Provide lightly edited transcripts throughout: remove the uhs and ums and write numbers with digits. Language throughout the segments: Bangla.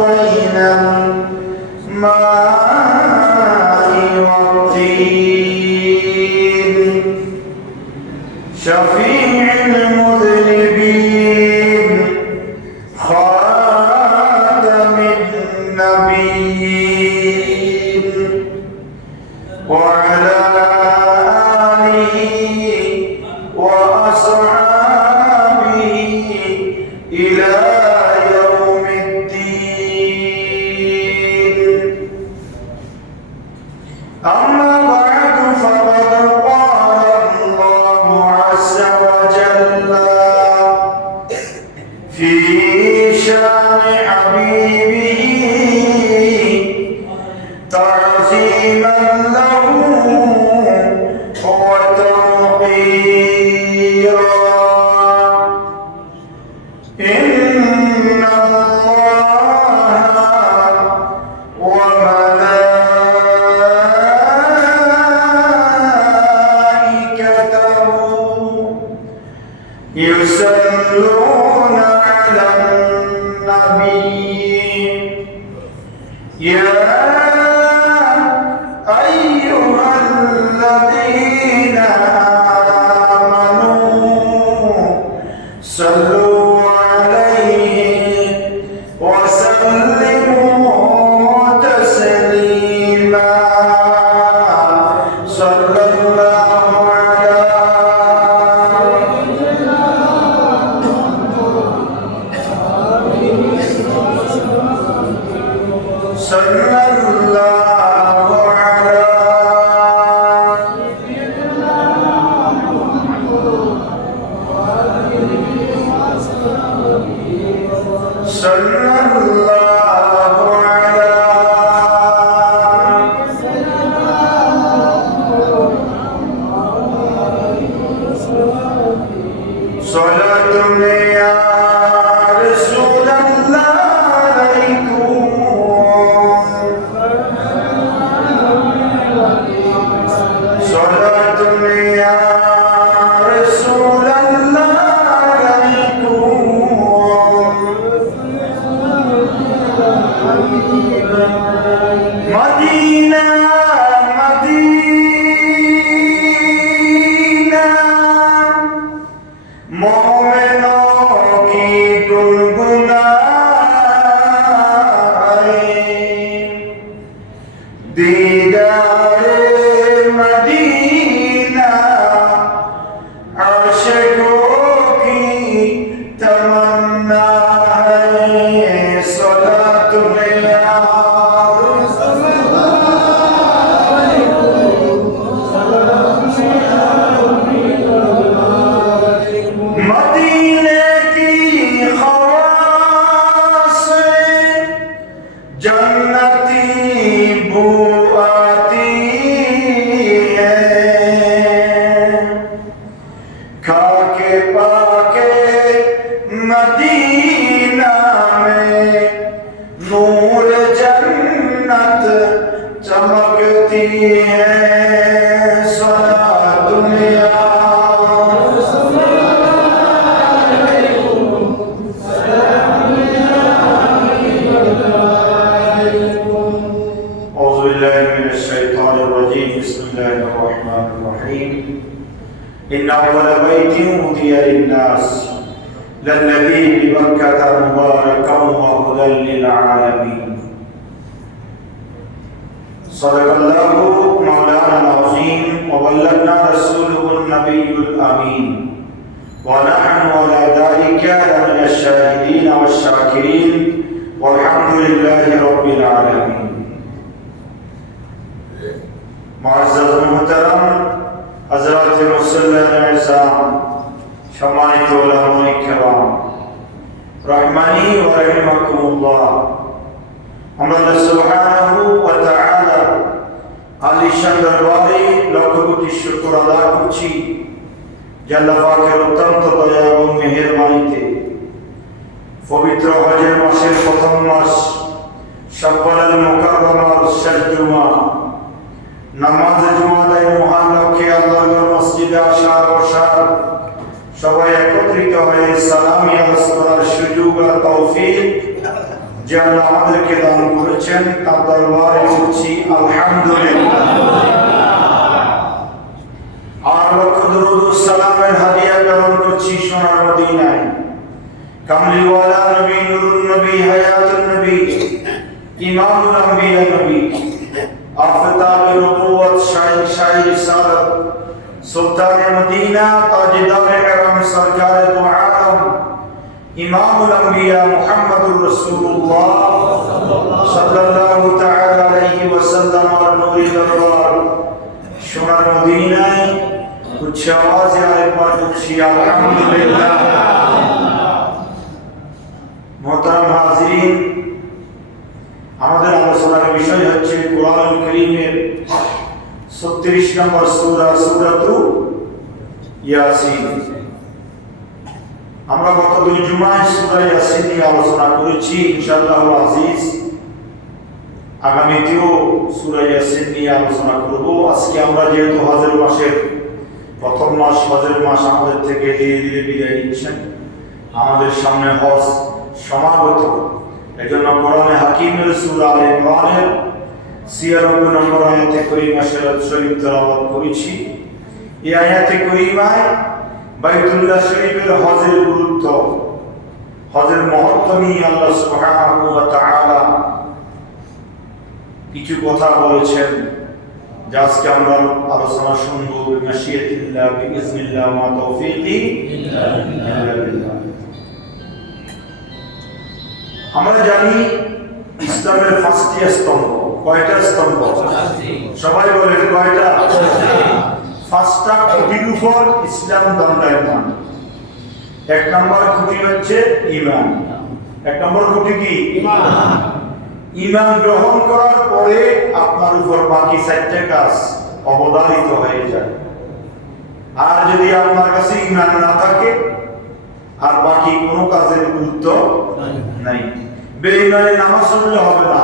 بين الماء والطين شفيع المذنبين خاتم النبيين وعلى آله وأصحابه إلى يوم الدين. أما بعد فقد قال الله عز وجل في شان حبيبه تعظيما له وتوقيرا: إن الله وملائكته يصلون على النبي يا أيها الذين آمنوا صلوا عليه وسلموا تسليما. صلى الله على صلى الله على صلى الله على صلاة يا رسول الله عليكم صلاة يا رسول الله عليكم مدينة مدينة मोमिनों की गुनगुनाए दीदारे मदीना आशिकों की तमन्ना है। सलातुल्लाह मदीने की खवास जन्नती बू आती है, खाके पाके मदीना में नूर जन्नत चमकती है। सलातुल्लाह بسم الله الرحمن الرحيم. إن أول بيت وضع للناس للذي ببكة مباركا وهدى للعالمين. صدق الله مولانا العظيم وبلغنا رسوله النبي الأمين ونحن على ذلك لمن الشاهدين والشاكرين والحمد لله رب العالمين. معزز محترم हज़रात रसूलुल्लाह इस्लाम সম্মানিত উলামায়ে কেরাম রাহমানি ওয়া রাহিমাকুমুল্লাহ, আমরা আল্লাহ সুবহানাহু ওয়া তাআলা আলিশান দরবারে লক্ষ কোটি শুকর আদায় করছি যে আল্লাহ পাকের অত্যন্ত দয়া এবং মেহেরবানিতে পবিত্র হজের মাসের প্রথম মাস শাওয়াল মুকাররমার শেষ জুমা নামাজ জুমাদায় মহান লক্ষ্যে আল্লাহর মসজিদে আসার বসার সবাই একত্রিত হয়ে সালামি আরজ করার সুযোগ আর তৌফিক যে আল্লাহ আমাদেরকে দান করেছেন তার দরবারে বলছি আলহামদুলিল্লাহ। আর লক্ষ দরুদ ও সালামের হাদিয়া প্রেরণ করছি সোনার মদিনায় কামলিওয়ালা নবী, নুরুন নবী, হায়াতুন নবী, ইমামুল আম্বিয়া নবী, আফতাবে নবুয়ত, শাহি রিসালাত, সুলতানে মদিনা, তাজদারে ইহরাম, সরকারে দু আলম, ইমামুল আম্বিয়া মুহাম্মদুর রাসূলুল্লাহ সাল্লাল্লাহু তাআলা আলাইহি ওয়াসাল্লাম আর নূরি দরবার সোনার মদিনায় উচ্চ আওয়াজে আরেকবার বলছি আলহামদুলিল্লাহ। মোহতারাম হাজিরিন, আমাদের আলোচনার বিষয় হচ্ছে কোরআনুল কারীমের 36 নম্বর সূরা, সূরাতু ইয়াসিন। আমরা গত 2 জুমায় সূরা ইয়াসিন নিয়ে আলোচনা করেছি। ইনশাআল্লাহ আজিজ আগামীতেও সূরা ইয়াসিন নিয়ে আলোচনা করব। আজকে আমরা যেহেতু হজের মাসের প্রথম মাস, হজের মাস আমাদের থেকে ধীরে ধীরে বিদায় নিচ্ছেন, আমাদের সামনে হজ সমাগত, এজন্য কোরআনে হাকিমের সূরা আলে ইমরানের 96 নম্বর আয়াতে কারিমা শরীফ তেলাওয়াত করেছি। এই আয়াতে কারিমায় বাইতুল্লাহ শরীফের হজের গুরুত্ব, হজের মহত্ব নিয়ে আল্লাহ সুবহানাহু ওয়া তাআলা কিছু কথা বলেছেন, যা আজকে আমরা আলোচনা শুনবো। বিমাশিয়াতিল্লাহ বিইজনিল্লাহ মা তাওফীকি ইল্লা বিল্লাহ। আমরা জানি ইসলামের 5টি স্তম্ভ। কয়টা স্তম্ভ? সবাই বলেন কয়টা? 5টা খুঁটির উপর ইসলাম দণ্ডায়মান। 1 নম্বর খুঁটি হচ্ছে ঈমান। 1 নম্বর খুঁটি কি? ঈমান। ঈমান গ্রহণ করার পরে আপনার উপর বাকি 4টা কাজ অবধারিত হয়ে যায়। আর যদি আপনার কাছে ঈমান না থাকে আর বাকি কোনো কাজের গুরুত্ব নাই। বেঈমানে নামাজ পড়লে হবে না,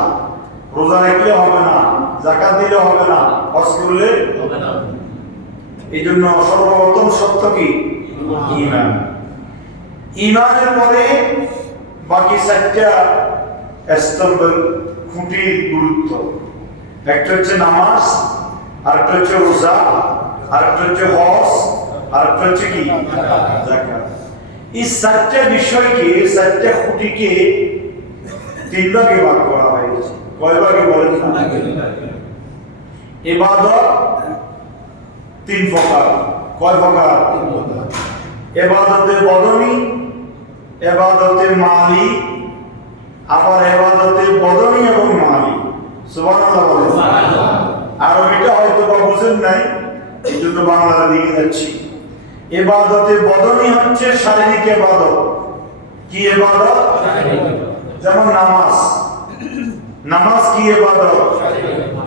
রোজা রাখলে হবে না, যাকাত দিলে হবে না, হজ করলে হবে না। এই জন্য সর্বপ্রথম সত্য কি? ঈমান। ঈমানের পরে বাকি 4টা স্তম্ভের খুঁটির গুরুত্ব। একটা হচ্ছে নামাজ, আরেকটা হচ্ছে রোজা, আরেকটা হচ্ছে হজ, আরেকটা হচ্ছে কি? যাকাত। এই 4টা বিষয়কে, 4টা খুঁটিকে 3 ভাগে ভাগ করা হয়েছে। কয় ভাগে বলেন? ইবাদত 3 প্রকার। কয় প্রকার? ইবাদতে বদনী, ইবাদতে মালি, আবার ইবাদতে বদনী এবং মালি। সুবহানাল্লাহ বলেন। আরবিটা হয়তো বা বুঝেন নাই, এইজন্য বাংলাতে লিখে যাচ্ছি। ইবাদতে বদনী হচ্ছে শারীরিক ইবাদত। কি ইবাদত? যেমন নামাজ। নামাজ কি ইবাদত?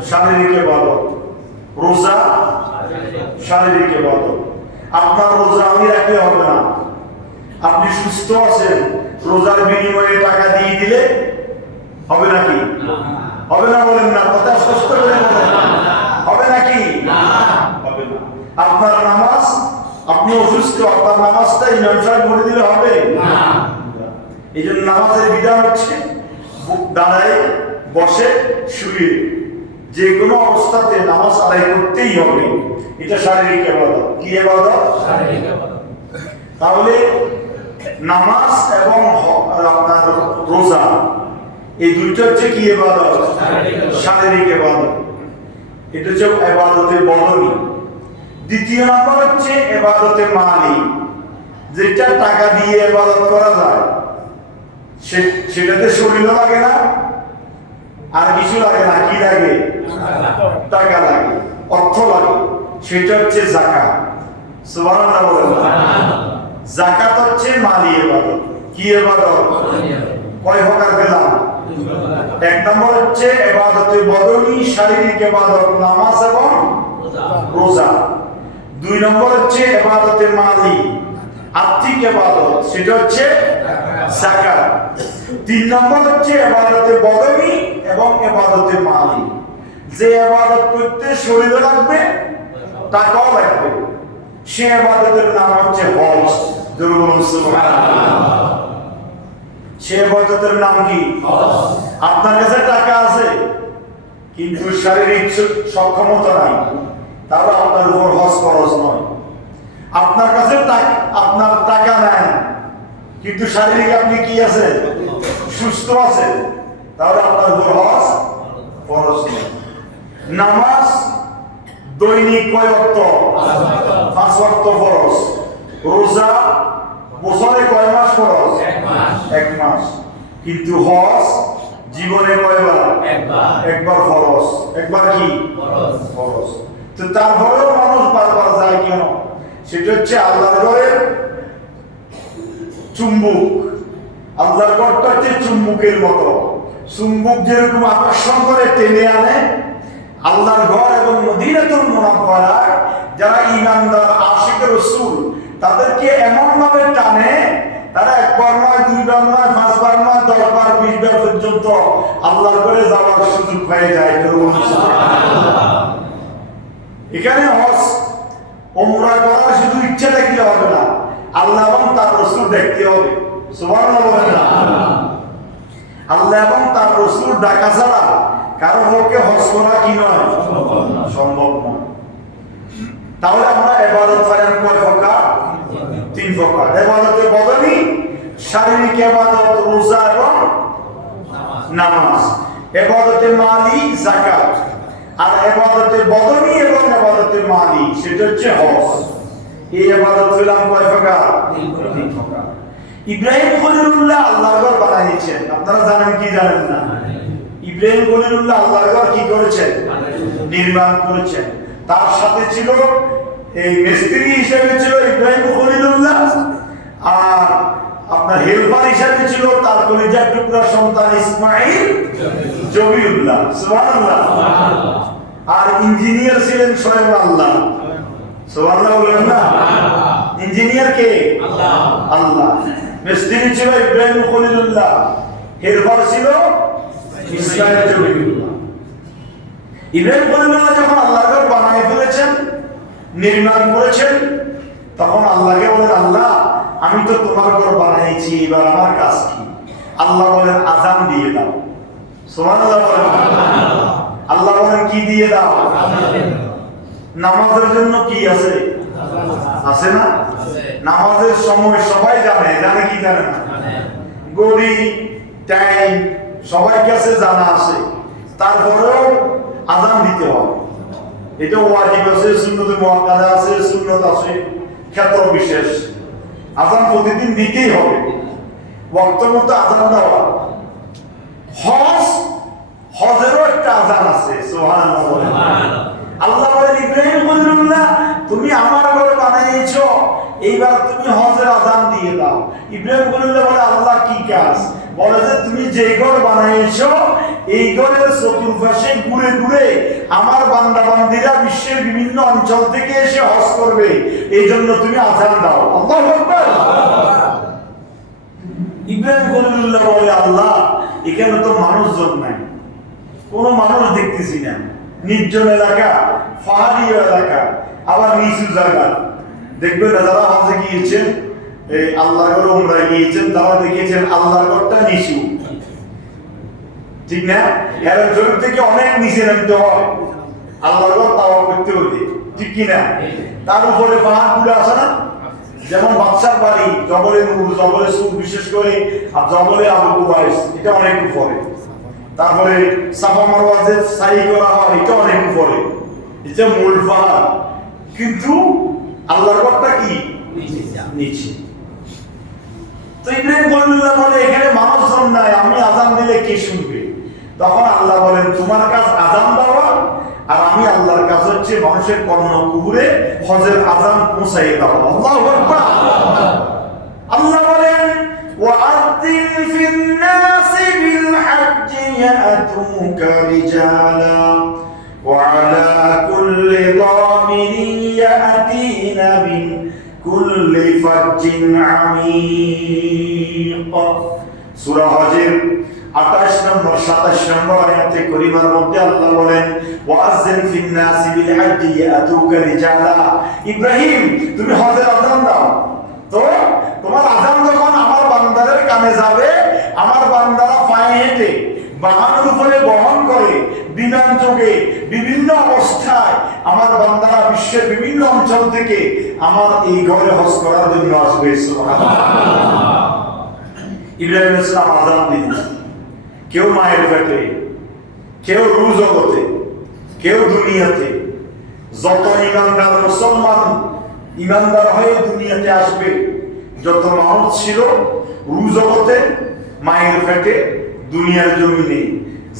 শারীরিক ইবাদত। রোজা শারীরিক ইবাদত। আপনার রোজা আমি রাখলে হবে না। আপনি সুস্থ আছেন, রোজার বিনিময়ে টাকা দিয়ে দিলে হবে নাকি? হবে না বলেন না, কথা স্পষ্ট করে বলেন। হবে নাকি? হবে না। আপনার নামাজ, আপনি অসুস্থ, আপনার নামাজটা ইমাম সাহেব পড়ে দিলে হবে না। এই জন্য নামাজের বিধান হচ্ছে দাঁড়ায়, বসে, শুয়ে, যে কোনো অবস্থাতে নামাজ আদায় করতেই হবে। এটা শারীরিক ইবাদত। কি ইবাদত? শারীরিক ইবাদত। তাহলে নামাজ এবং আপনার রোজা, এই দুইটা হচ্ছে কি ইবাদত? শারীরিক ইবাদত। এটা হচ্ছে ইবাদতে বদনী। দ্বিতীয় নম্বর হচ্ছে ইবাদতে মালি, যেটা টাকা দিয়ে ইবাদত করা যায়। সেটাতে শরীর লাগে না, আর কিছু লাগে না। কি লাগে? টাকা লাগে, অর্থ লাগে। সেটা হচ্ছে যাকাত। সুবহানাল্লাহ বলেন। যাকাত হচ্ছে মালি ইবাদত। কি ইবাদত? কয় প্রকার পেলাম? 1 নম্বর হচ্ছে ইবাদতে বদনী, শারীরিক ইবাদত, নামাজ এবং রোজা। 2 নম্বর হচ্ছে ইবাদতে মালি, আর্থিক ইবাদত, সেটা হচ্ছে যাকাত। 3 নম্বর হচ্ছে ইবাদতে বদনী এবং ইবাদতে মালি, যে ইবাদত করতে শরীরও লাগবে, টাকাও লাগবে, সে ইবাদতের নাম হচ্ছে হজ। সে ইবাদতের নাম কি? হজ। আপনার কাছে টাকা আছে কিন্তু শারীরিক সক্ষমতা নাই, তাহলে আপনার উপর হজ ফরজ নয়। আপনার কাছে আপনার টাকা নাই কিন্তু শারীরিক আপনি কি আছে, সুস্থ আছে, তাহলে আপনার উপর হজ ফরজ নয়। নামাজ দৈনিক কয় ওয়াক্ত? 5 ওয়াক্ত ফরজ। রোজা বছরে কয় মাস ফরজ? 1 মাস। কিন্তু হজ জীবনে কয়বার? একবার ফরজ। একবার কি ফরজ? তো তারপরেও মানুষ বারবার যায় কেন? সেটা হচ্ছে আল্লাহর ঘরের চুম্বক। আল্লাহর ঘরটা হচ্ছে চুম্বকের মতো। চুম্বক যেরকম আকর্ষণ করে টেনে আনে, আল্লাহর ঘর এবং মদিনাতুল মুনাওয়ারা যারা ঈমানদার আশিক রাসূল তাদেরকে এমন ভাবে টানে, তারা একবার নয়, 2 বার নয়, 5 বার নয়, 10 বার 20 বার পর্যন্ত আল্লাহর ঘরে যাওয়ার সুযোগ পেয়ে যায়। এখানে হজ উমরা করা শুধু ইচ্ছা থাকলে হবে না, আল্লাহ এবং তার রাসূল দেখতে হবে। সুবহানাল্লাহ। আল্লাহ এবং তার রাসূল ডাকা ছাড়া কারো পক্ষে হজ করা কি নয়, সম্ভব নয়। তাহলে আমরা ইবাদত করেন কয় প্রকার? 3 প্রকার। ইবাদতে বদনি, শারীরিক ইবাদত রোজা এবং নামাজ, ইবাদতে মালি যাকাত, আর ইবাদতে বদনি এবং ইবাদতে মালি সেটা হচ্ছে হজ। এই ইবাদত হলাম কয় প্রকার? 3 প্রকার। ইব্রাহিম খলিলুল্লাহ আল্লাহর ঘর বানিয়েছেন, আপনারা জানেন কি জানেন না? ইব্রাহিম খলিলুল্লাহ আল্লাহর ঘর কি করেছেন? নির্মাণ করেছেন। তার সাথে ছিল এই মিস্ত্রি হিসেবে ছিল ইব্রাহিম খলিলুল্লাহ, আর আপনার হেল্পার হিসেবে ছিল তার কলিজার টুকরা সন্তান ইসমাঈল জবিউল্লাহ। সুবহানাল্লাহ। আর ইঞ্জিনিয়ার ছিলেন স্বয়ং আল্লাহ। সুবহানাল্লাহ বলেন না? ইঞ্জিনিয়ার কে? আল্লাহ। আল্লাহ। মিস্ত্রি ছিল ইব্রাহিম খলিলুল্লাহ, হেল্পার ছিল ইসমাঈল জবিউল্লাহ। ইব্রাহিম খলিলুল্লাহ যখন আল্লাহর ঘর বানিয়ে ফেলেছেন, নির্মাণ করেছেন, তখন আল্লাহকে বলেন, আল্লাহ আমি তো তোমার ঘর বানিয়েছি, এবার আমার কাজ কি? আল্লাহ বলেন আযান দিয়ে দাও। সুবহানাল্লাহ বলেন। আল্লাহ বলেন কি দিয়ে দাও? নামাজের জন্য কি আছে? আছে না? নামাজের সময় সবাই জানে, জানে কি জানে না? ঘড়ি, টাইম সবার কাছে জানা আছে, তারপরেও আযান দিতে হবে। এটা ওয়াজিব আছে, সুন্নতে মুআক্কাদা আছে, সুন্নত আছে, ক্ষেত্র বিশেষ। আযান প্রতিদিন দিতেই হবে, ওয়াক্ত মতো আযান দেওয়া। হজেরও একটা আযান আছে। সুবহানাল্লাহ। আল্লাহ বলেন ইব্রাহিম খলিলুল্লাহ তুমি আমার ঘর বানিয়েছো, এইবার তুমি হজের আযান দিয়ে দাও। ইব্রাহিম খলিলুল্লাহ বলে আল্লাহ কি কাজ? বলে যে তুমি যে ঘর বানিয়েছো এই ঘরের চতুর্পাশে ঘুরে ঘুরে আমার বান্দা বান্দীরা বিশ্বের বিভিন্ন অঞ্চল থেকে এসে হজ করবে, এই জন্য তুমি আযান দাও। আল্লাহু আকবার। ইব্রাহিম খলিলুল্লাহ বলে আল্লাহ এখানে তো মানুষজন নাই, কোনো মানুষ দেখতেছি না, নির্জন এলাকা, পাহাড়ি এলাকা, আবার নিচু জায়গা। দেখবেন যারা হজে গিয়েছেন, এই আল্লাহর ঘরে উমরায় গিয়েছেন, তারা দেখেছেন আল্লাহর ঘরটা নিচু, ঠিক না? হেরাম শরীফ থেকে অনেক নিচে নামতে হয় আল্লাহর ঘর তাওয়াফ করতে হলে, ঠিক কি না? তার উপরে পাহাড়গুলো আছে না, যেমন বাদশার বাড়ি জবলে নূর, জবলে সুর, বিশেষ করে জবলে আবু কুবাইস, এটা অনেক উপরে। তারপরে সাফা মারওয়া যে সাই করা হয়, এটা অনেক উপরে, এটা মূল পাহাড়, কিন্তু আল্লাহর ঘরটা কি নিচে। তো ইব্রাহিম খলিলুল্লাহ বলে এখানে মানুষজন নাই, আমি আযান দিলে কে শুনবে? তখন আল্লাহ বলেন তোমার কাজ আযান দেওয়া, আর আমি আল্লাহর কাজ হচ্ছে মানুষের কর্ণকুহরে হজের আযান পৌঁছাই দেওয়া। আল্লাহু আকবার। আল্লাহ বলেন ওয়া'আযিন ফিন-নাসি বিল-হাজ্জি ইয়া'তুকা রিজালা ওয়া 'আলা কুল্লি দামিরিন ইয়া'তিনা মিন কুল্লি ফাজ্জিন আমীক। সূরা হজের 28 নম্বর 27 নম্বর আয়াতে কারিমার মধ্যে আল্লাহ বলেন ওয়া'আযিন ফিন-নাসি বিল-হাজ্জি ইয়া'তুকা রিজালা। ইব্রাহিম তুমি হজের আযান দাও, তো তোমার আযান যখন আমার বান্দাদের কানে যাবে, আমার বান্দারা পায়ে হেঁটে বাহনের উপরে বহন করে বিমান যোগে বিভিন্ন অবস্থায় আমার বান্দারা বিশ্বের বিভিন্ন অঞ্চল থেকে আমার এই ঘরে হজ করার জন্য আসবে। ইব্রাহিম আলাইহিস সালাম আযান দিলেন, কেউ মায়ের পেটে, কেউ রূহ জগতে, কেউ দুনিয়াতে। যত ইমানদার মুসলমান ইমানদার হয়ে দুনিয়াতে আসবে, যত মানুষ ছিল রূহ জগতে, মায়ের পেটে, দুনিয়ার জমিনে,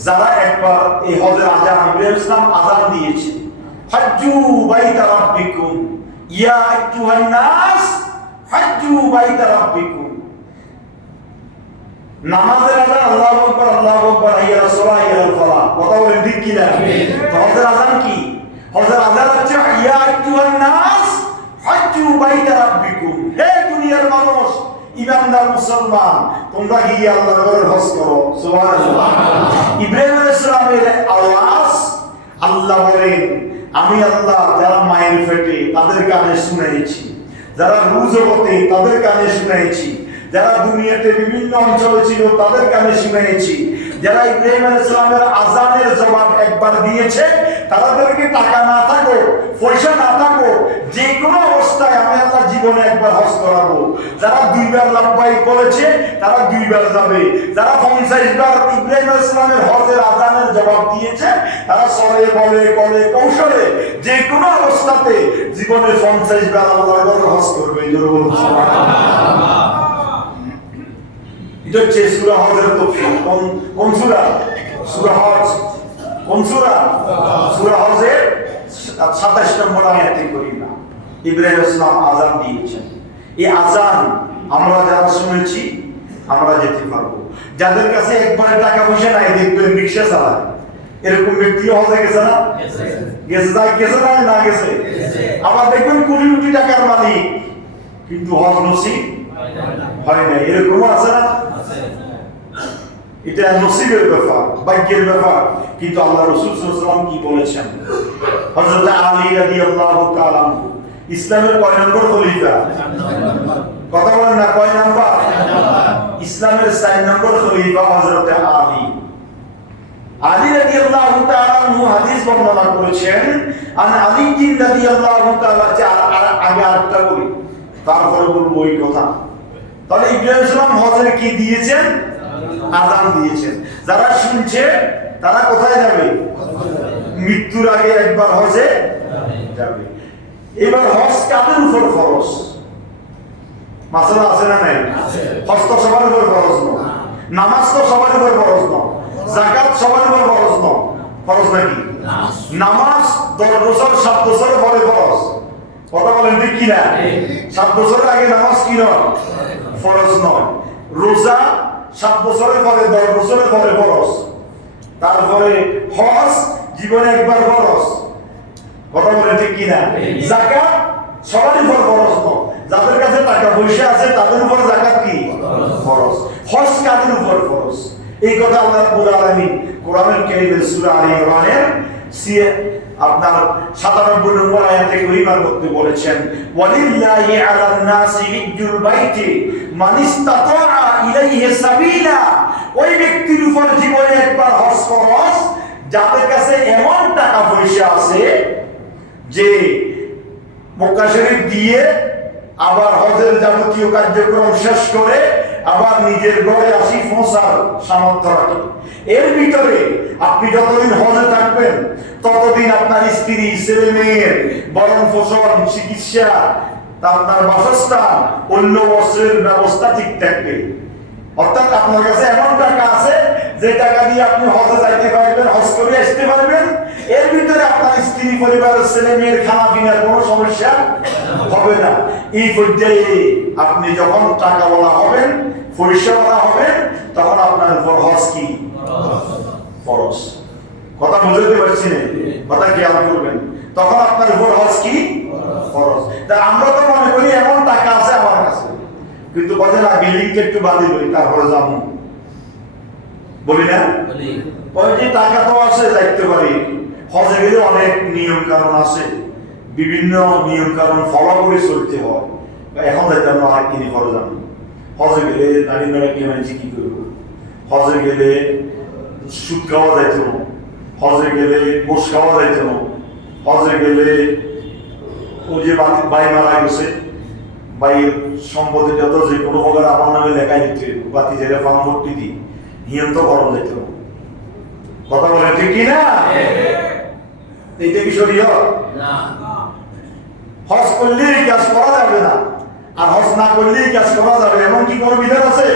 যারা একবার এই হজের আযান ইব্রাহিম ইসলাম আযান দিয়েছে, হাজ্জু বাইতা রাব্বিকুম ইয়া আইয়ুহান নাস হাজ্জু বাইতা রাব্বিকুম। নামাজের আযান আল্লাহু আকবার আল্লাহু আকবার হাইয়া সালাহ হাইয়া ফালাহ, কথা বলেন ঠিক কি না? হজের আযান কি? হজের আযান হচ্ছে ইয়া আইয়ুহান নাস হাজ্জু বাইতা রাব্বিকুম, হে দুনিয়ার মানুষ, ইমানদার মুসলমান, তোমরা গিয়ে আল্লাহর ঘরে হজ করো। সুবহানাল্লাহ। ইব্রাহিম আলাইহিস সালামের আওয়াজ, আল্লাহ বলেন আমি আল্লাহ যারা মায়ের পেটে তাদের কানে শুনেছি, যারা রূহ জগতে তাদের কানে শুনেছি, যারা দুনিয়াতে বিভিন্ন অঞ্চলে ছিল তাদের কানে শুনেছি, যারা ইব্রাহিম আলাইহিস সালামের আযানের জবাব একবার দিয়েছে, তাদেরকে টাকা না থাকো, পয়সা না থাকো, যে কোনো অবস্থায় আমি আল্লাহ জীবনে একবার হজ করাবো। যারা দুইবার লাব্বাইক বলেছে তারা দুইবার যাবে, যারা 50 বার ইব্রাহিম আলাইহিস সালামের হজের আযানের জবাব দিয়েছে তারা সরে বলে কলে কৌশলে যে কোনো অবস্থাতে জীবনে 50 বার আল্লাহর ঘরে হজ করবে। জোরে বলুন সুবহানাল্লাহ। এটা হচ্ছে সূরা হজের তাফসীর। কোন সূরা? সূরা হজ। কোন সূরা? সূরা হজের 27 নম্বর আয়াতে করিনা ইব্রাহিম আলাইহিস সালাম আযান দিয়েছেন। এই আযান আমরা যারা শুনেছি আমরা যেতে পারবো। যাদের কাছে একবারে টাকা পয়সা নাই, দেখবেন রিকশা চালায়, এরকম ব্যক্তি হজে গেছে না? গেছে না গেছে? আবার দেখবেন কোটি কোটি টাকার মালিক, কিন্তু হজ নসিব হয় না, এরকম আছে না? এটা নসিবের ব্যাপার, ভাগ্যের ব্যাপার। কিন্তু আল্লাহ রাসূল সাল্লাল্লাহু আলাইহি ওয়াসাল্লাম কি বলেছেন? হযরত আলী রাদিয়াল্লাহু তাআলা আনহু ইসলামের কয় নম্বর খলিফা? কথা বলেন না, কয় নাম্বার? ইসলামের 4 নম্বর খলিফা হযরত আলী। আলী রাদিয়াল্লাহু তাআলা আনহু হাদিস বর্ণনা করেছেন, আন আলী রাদিয়াল্লাহু তাআলা, আগে আরেকটা বলি তারপরে বলবো ওই কথা। তাহলে ইব্রাহিম আলাইহিস সালাম হজে কি দিয়েছেন? আযান দিয়েছেন। যারা শুনছে তারা কোথায় যাবে? মৃত্যুর আগে একবার হজে যাবে। এবার হজ কাদের উপর ফরজ? মাসালা আছে না নাই? হজ তো সবার উপর ফরজ নয়, নামাজ তো সবার উপর ফরজ নয়, যাকাত সবার উপর ফরজ নয়। ফরজ নাকি? নামাজ 10 বছর 7 বছরের পরে ফরজ। কথা বলেন ঠিক কি না? 7 বছরের আগে নামাজ কি নয়? ফরজ নয়। রোজা 7 বছরের পরে 10 বছরের পরে ফরজ। তারপরে হজ জীবনে একবার ফরজ। কথা বলেন ঠিক কি না? যাকাত সবারই উপর ফরজ নয়, যাদের কাছে টাকা পয়সা আছে তাদের উপর যাকাত কি ফরজ। হজ কাদের উপর ফরজ? এই কথা আল্লাহ রাব্বুল আলামিন কোরআনুল কারীমের সূরা আলে ইমরানের আপনার 97 নম্বর আয়াতে কারীমার মধ্যে বলেছেন, ওয়ালিল্লাহি আলান নাসি হিজ্জুল বাইতি মান ইসতাতাআ ইলাইহি সাবিলা। ওই ব্যক্তির উপর জীবনে একবার হজ ফরজ যাদের কাছে এমন টাকা পয়সা আছে যে মক্কা শরীফ দিয়ে আবার হজের যাবতীয় কার্যক্রম শেষ করে আবার নিজের ঘরে আসি পৌঁছার সামর্থ্য রাখে। এর ভিতরে আপনি যতদিন হজে থাকবেন ততদিন আপনার স্ত্রী, ছেলে মেয়ের ভরণ পোষণ, চিকিৎসা, আপনার বাসস্থান, অন্য বস্ত্রের ব্যবস্থা ঠিক থাকবে। অর্থাৎ আপনার কাছে এমন টাকা আছে যে টাকা দিয়ে আপনি হজে যাইতে পারবেন, হজ করে আসতে পারবেন। এর ভিতরে আপনার স্ত্রী, পরিবারের ছেলে মেয়ের খানা পিনার কোনো সমস্যা হবে না। এই পর্যায়ে আপনি যখন টাকাওয়ালা হবেন, পয়সাওয়ালা হবেন, তখন আপনার উপর হজ কি ফরজ। কথা বুঝতে পারছি না? কথা খেয়াল করবেন। তখন আপনার উপর হজ কি ফরজ। তা আমরা তো মনে করি এমন টাকা আছে আমার কাছে, কিন্তু বলে না বিল্ডিংটা একটু বাঁধি লই তারপরে যাবো, বলি না? ওই যে টাকা তো আছে যাইতে পারি। হজে গেলে অনেক নিয়ম কারণ আছে, বিভিন্ন নিয়ম কারণ ফলো করে চলতে হয়। এখন যাইতে আমরা অনেক কিনে খরচ জানি। হজে গেলে দাঁড়িয়ে দাঁড়িয়ে কি মানছি কি করবো? হজে গেলে সুদ খাওয়া যাইত না, হজে গেলে গোশ খাওয়া যাইত না, হজে গেলে ও যে ভাই মারা গেছে ভাইয়ের সম্পত্তি যত যে কোনো প্রকার আমার নামে লেখাই দিতে বাতি জেলে ফার্মটি দিই নিয়ন্ত করা যেত না। কথা বলে ঠিক কি না? এইটা কি শরীয়ত? হজ করলেই কাজ করা যাবে না, আর হজ না করলেই কাজ করা যাবে এমন কি কোনো বিধান আছে?